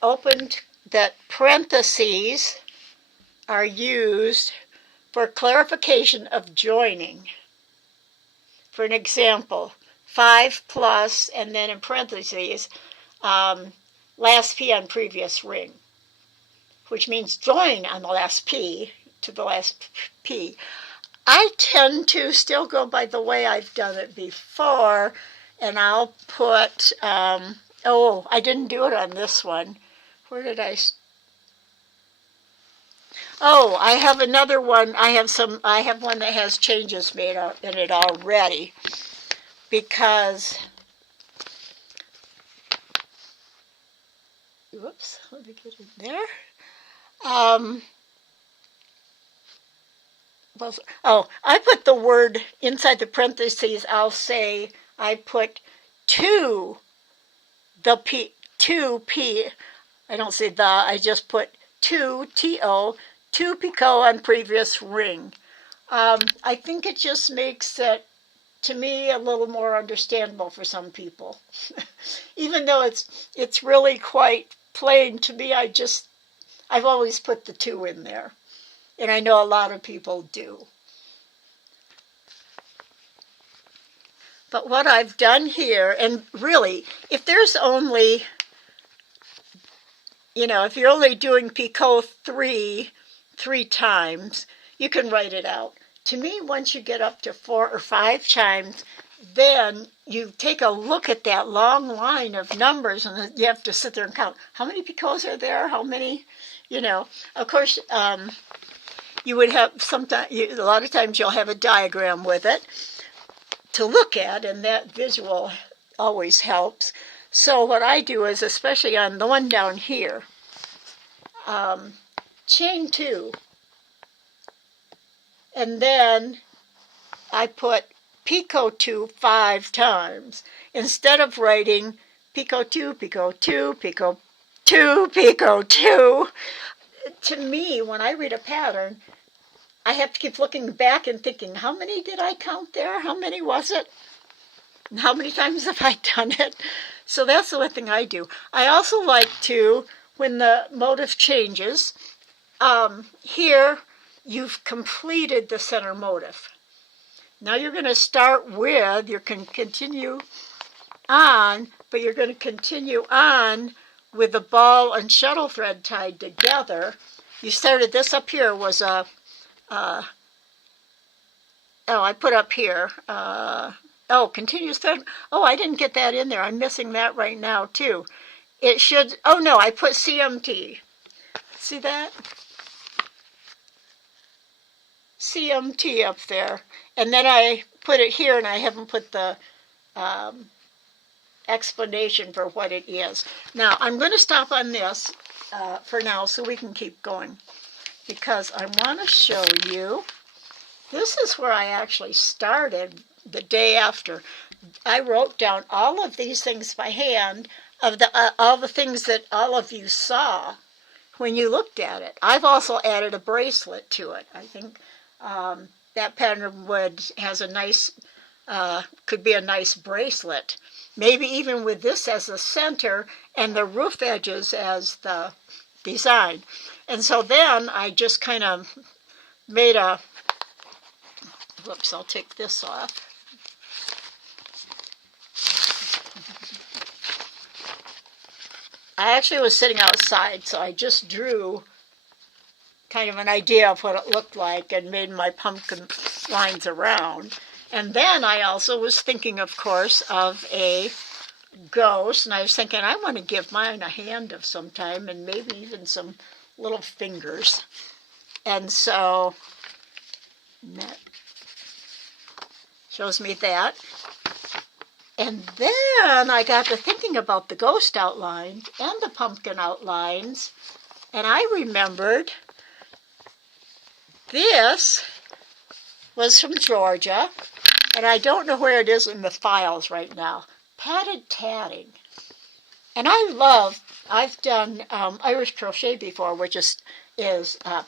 parentheses are used for clarification of joining. For an example, 5 plus, and then in parentheses, last P on previous ring, which means join on the last P to the last P. I tend to still go by the way I've done it before, and I'll put, I didn't do it on this one. Where did I? I have another one. I have one that has changes made in it already, because, whoops, let me get in there. I put the word inside the parentheses. I'll say I put 2, the P, 2P. I don't say the, I just put 2, T-O, 2 picot on previous ring. I think it just makes it, to me, a little more understandable for some people. Even though it's really quite plain to me, I've always put the 2 in there. And I know a lot of people do. But what I've done here, and really, if there's only, if you're only doing picot 3 times, you can write it out. to me, once you get up to 4 or 5 chimes, then you take a look at that long line of numbers, and you have to sit there and count how many picots are there, how many, you know. Of course, you would have a lot of times you'll have a diagram with it to look at, and that visual always helps. So what I do is, especially on the one down here, chain 2, and then I put picot 2 5 times instead of writing picot 2, picot 2, picot 2, picot 2. To me, when I read a pattern, I have to keep looking back and thinking, how many did I count there? How many was it? And how many times have I done it? So that's the one thing I do. I also like to, when the motif changes, here you've completed the center motif. Now you're going to start with, you can continue on, but you're going to continue on with the ball and shuttle thread tied together. You started, this up here was a, I put up here, continuous thread. Oh, I didn't get that in there. I'm missing that right now too. It should, oh no, I put CMT. See that? CMT up there. And then I put it here, and I haven't put the explanation for what it is. Now, I'm going to stop on this for now so we can keep going, because I want to show you, this is where I actually started the day after. I wrote down all of these things by hand, of all the things that all of you saw when you looked at it. I've also added a bracelet to it. I think that pattern has a nice, could be a nice bracelet. Maybe even with this as the center and the roof edges as the design. And so then I just kind of made a, whoops, I'll take this off. I actually was sitting outside, so I just drew kind of an idea of what it looked like and made my pumpkin lines around. And then I also was thinking, of course, of a ghost, and I was thinking I want to give mine a hand of some time, and maybe even some little fingers. And so that shows me that. And then I got to thinking about the ghost outlines and the pumpkin outlines, and I remembered this was from Georgia, and I don't know where it is in the files right now. Padded tatting. And I've done Irish crochet before, which is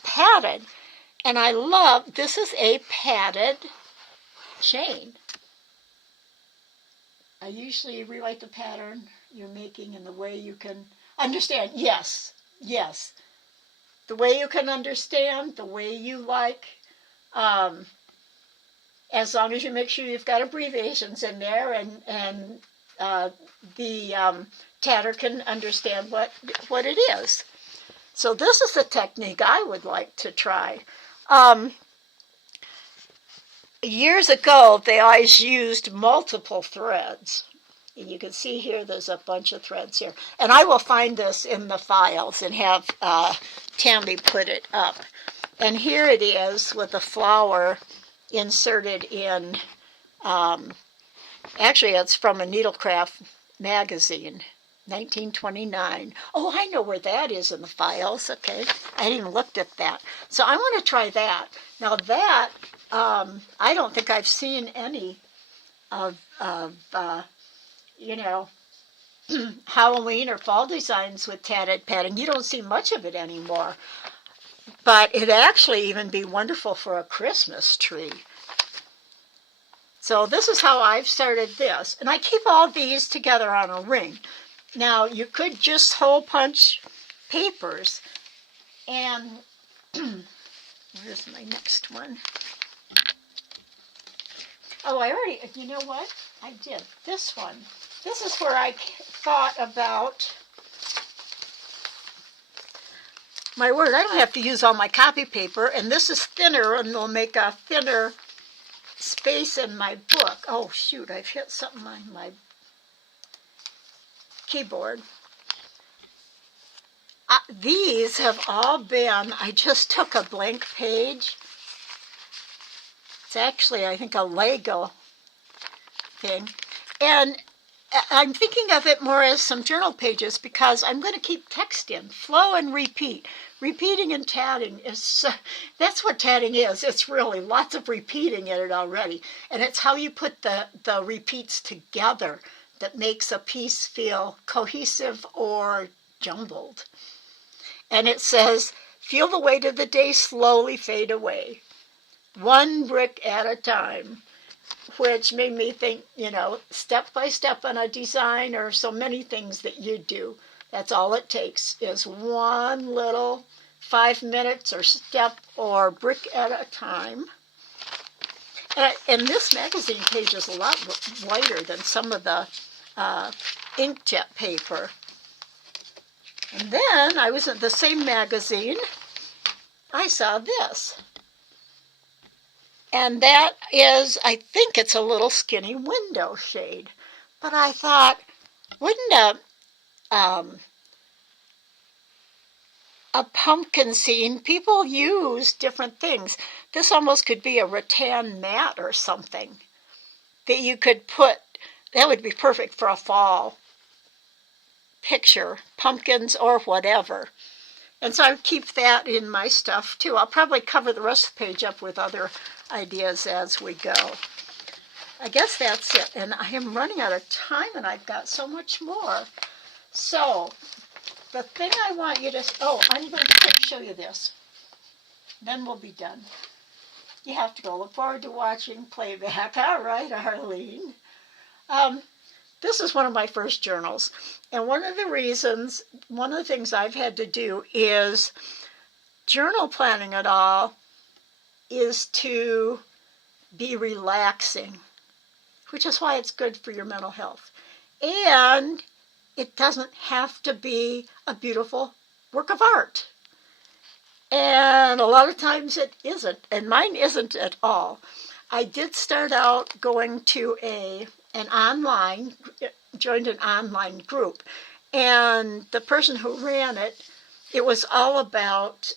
padded. And I love, this is a padded chain. I usually rewrite the pattern you're making in the way you can understand. Yes, yes. The way you can understand, the way you like, as long as you make sure you've got abbreviations in there, and the tatter can understand what it is. So this is the technique I would like to try. Years ago, they always used multiple threads. And you can see here there's a bunch of threads here. And I will find this in the files and have Tammy put it up. And here it is with the flower inserted in, actually it's from a Needlecraft magazine, 1929. Oh, I know where that is in the files. Okay, I hadn't even looked at that. So I want to try that. Now that, I don't think I've seen any of Halloween or fall designs with tatted padding. You don't see much of it anymore. But it'd actually even be wonderful for a Christmas tree. So this is how I've started this. And I keep all these together on a ring. Now, you could just hole punch papers. And where's my next one? Oh, I already, you know what? I did. This one. This is where I thought about My word, I don't have to use all my copy paper, and this is thinner, and it'll make a thinner space in my book. Oh, shoot, I've hit something on my keyboard. These have all been, I just took a blank page. It's actually, I think, a Lego thing. And I'm thinking of it more as some journal pages because I'm going to keep text in, flow and repeat. Repeating and tatting is, that's what tatting is. It's really lots of repeating in it already. And it's how you put the repeats together that makes a piece feel cohesive or jumbled. And it says, feel the weight of the day slowly fade away, one brick at a time. Which made me think, step by step on a design or so many things that you do. That's all it takes is one little 5 minutes or step or brick at a time. And this magazine page is a lot lighter than some of the inkjet paper. And then I was at the same magazine. I saw this. And that is, I think it's a little skinny window shade. But I thought, wouldn't a pumpkin scene, people use different things. This almost could be a rattan mat or something that you could put, that would be perfect for a fall picture, pumpkins or whatever. And so I keep that in my stuff too. I'll probably cover the rest of the page up with other ideas as we go. I guess that's it. And I am running out of time and I've got so much more. So the thing I want you to, I'm going to show you this. Then we'll be done. You have to go. Look forward to watching playback. All right, Arlene. This is one of my first journals. And one of the things I've had to do is journal planning it all is to be relaxing, which is why it's good for your mental health. And it doesn't have to be a beautiful work of art. And a lot of times it isn't, and mine isn't at all. I did start out going to joined an online group, and the person who ran it, it was all about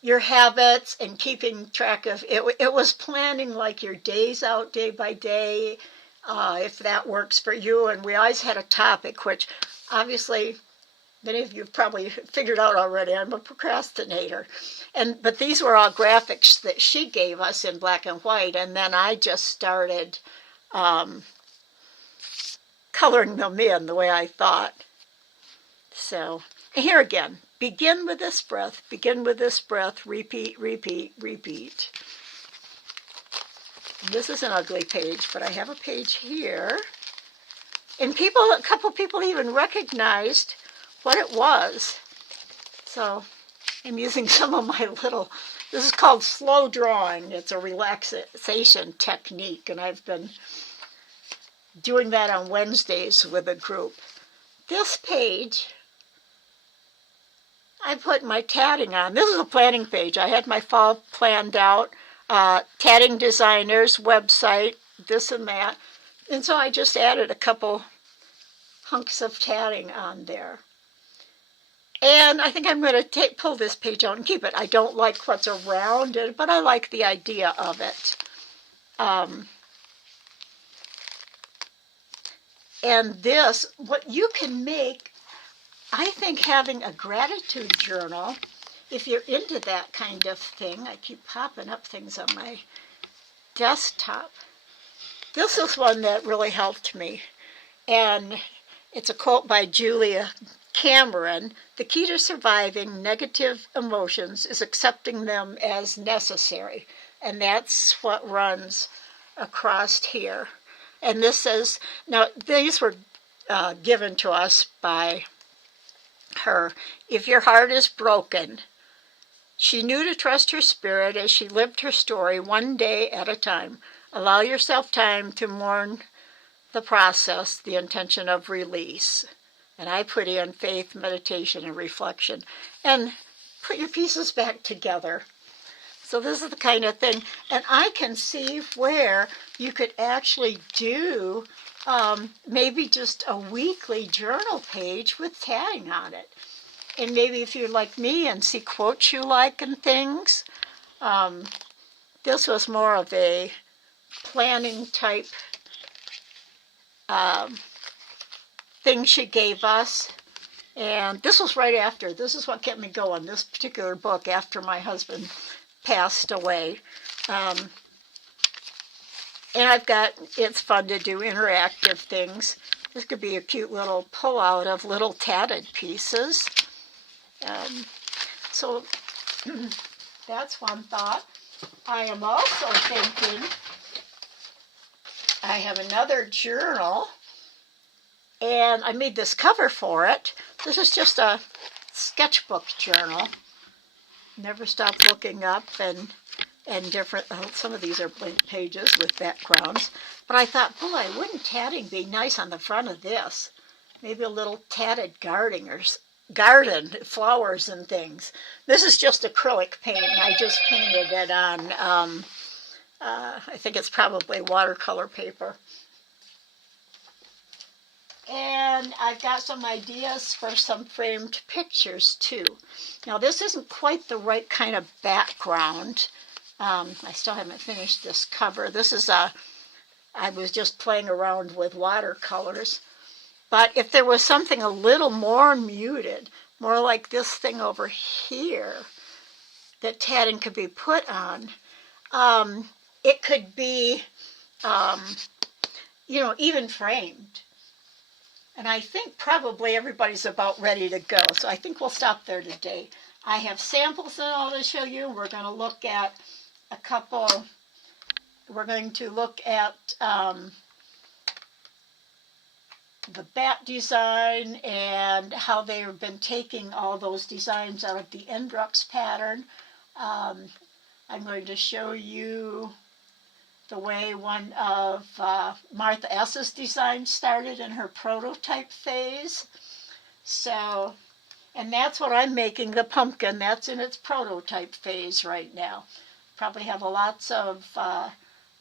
your habits and keeping track of it. It was planning like your days out day by day, if that works for you. And we always had a topic, which obviously many of you have probably figured out already. I'm a procrastinator. But these were all graphics that she gave us in black and white, and then I just started coloring them in the way I thought. So here again, begin with this breath, repeat, repeat, repeat. And this is an ugly page, but I have a page here. And a couple people even recognized what it was. So I'm using some of my this is called slow drawing. It's a relaxation technique, and I've been doing that on Wednesdays with a group. This page, I put my tatting on. This is a planning page. I had my fall planned out, tatting designer's website, this and that. And so I just added a couple hunks of tatting on there. And I think I'm going to pull this page out and keep it. I don't like what's around it, but I like the idea of it. And this, what you can make, I think having a gratitude journal, if you're into that kind of thing, I keep popping up things on my desktop. This is one that really helped me. And it's a quote by Julia Cameron. The key to surviving negative emotions is accepting them as necessary. And that's what runs across here. And this says, now these were given to us by her. If your heart is broken, she knew to trust her spirit as she lived her story one day at a time. Allow yourself time to mourn the process, the intention of release. And I put in faith, meditation, and reflection. And put your pieces back together. So this is the kind of thing, and I can see where you could actually do maybe just a weekly journal page with tatting on it. And maybe if you're like me and see quotes you like and things, this was more of a planning type thing she gave us. And this was right after. This is what kept me going, this particular book, after my husband passed away. And it's fun to do interactive things. This could be a cute little pull-out of little tatted pieces. So that's one thought. I am also thinking I have another journal, and I made this cover for it. This is just a sketchbook journal. Never stop looking up and different, some of these are blank pages with backgrounds. But I thought, boy, wouldn't tatting be nice on the front of this? Maybe a little tatted garden, flowers and things. This is just acrylic paint, and I just painted it on, I think it's probably watercolor paper. And I've got some ideas for some framed pictures too. Now this isn't quite the right kind of background. I still haven't finished this cover. This is I was just playing around with watercolors. But if there was something a little more muted, more like this thing over here, that tatting could be put on, it could be, even framed. And I think probably everybody's about ready to go. So I think we'll stop there today. I have samples that I'll show you. We're going to look at a couple. We're going to look at the bat design and how they've been taking all those designs out of the Endrux pattern. I'm going to show you the way one of Martha S.'s designs started in her prototype phase. So, and that's what I'm making, the pumpkin. That's in its prototype phase right now. Probably have lots of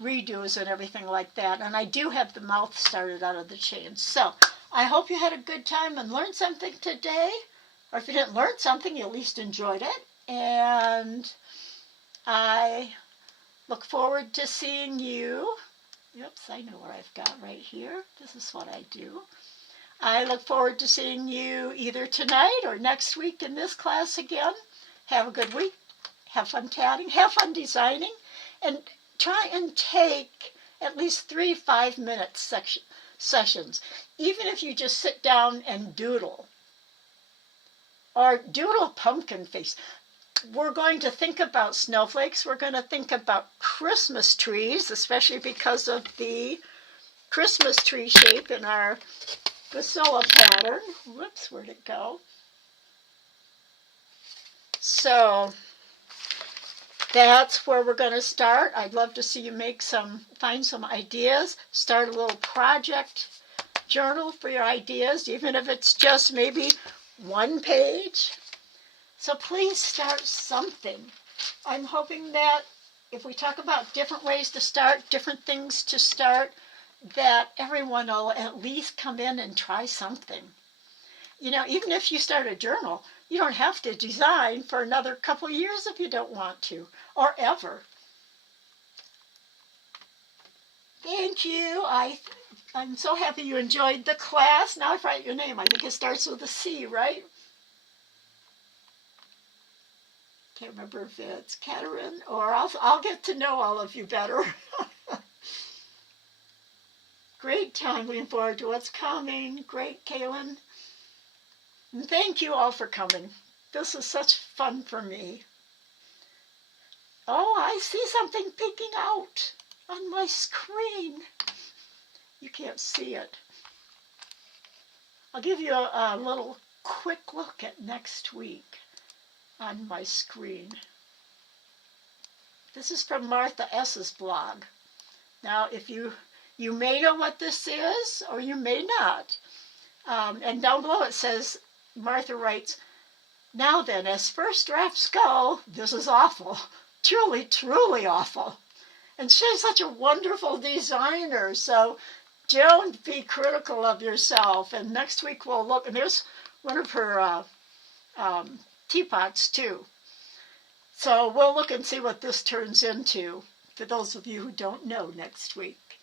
redos and everything like that. And I do have the mouth started out of the chains. So, I hope you had a good time and learned something today. Or if you didn't learn something, you at least enjoyed it. And I look forward to seeing you. Oops, I know what I've got right here. This is what I do. I look forward to seeing you either tonight or next week in this class again. Have a good week. Have fun tatting. Have fun designing. And try and take at least 3 5-minute sessions. Even if you just sit down and doodle. Or doodle a pumpkin face. We're going to think about snowflakes. We're going to think about Christmas trees, especially because of the Christmas tree shape in our Basilla pattern. Whoops, where'd it go? So that's where we're going to start. I'd love to see you find some ideas, start a little project journal for your ideas, even if it's just maybe 1 page. So please start something. I'm hoping that if we talk about different ways to start, different things to start, that everyone will at least come in and try something. Even if you start a journal, you don't have to design for another couple years if you don't want to, or ever. Thank you. I'm so happy you enjoyed the class. Now I forgot your name. I think it starts with a C, right? Can't remember if it's Katerin, or I'll get to know all of you better. Great time, looking forward to what's coming. Great, Kaylin. And thank you all for coming. This is such fun for me. Oh, I see something peeking out on my screen. You can't see it. I'll give you a little quick look at next week on my screen. This is from Martha S.'s blog. Now, if you may know what this is, or you may not. And down below it says, Martha writes, "Now then, as first drafts go, this is awful. Truly, truly awful." And she's such a wonderful designer. So don't be critical of yourself. And next week we'll look, and there's one of her teapots too. So we'll look and see what this turns into for those of you who don't know next week.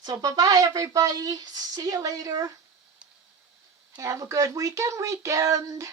So bye-bye, everybody. See you later. Have a good weekend.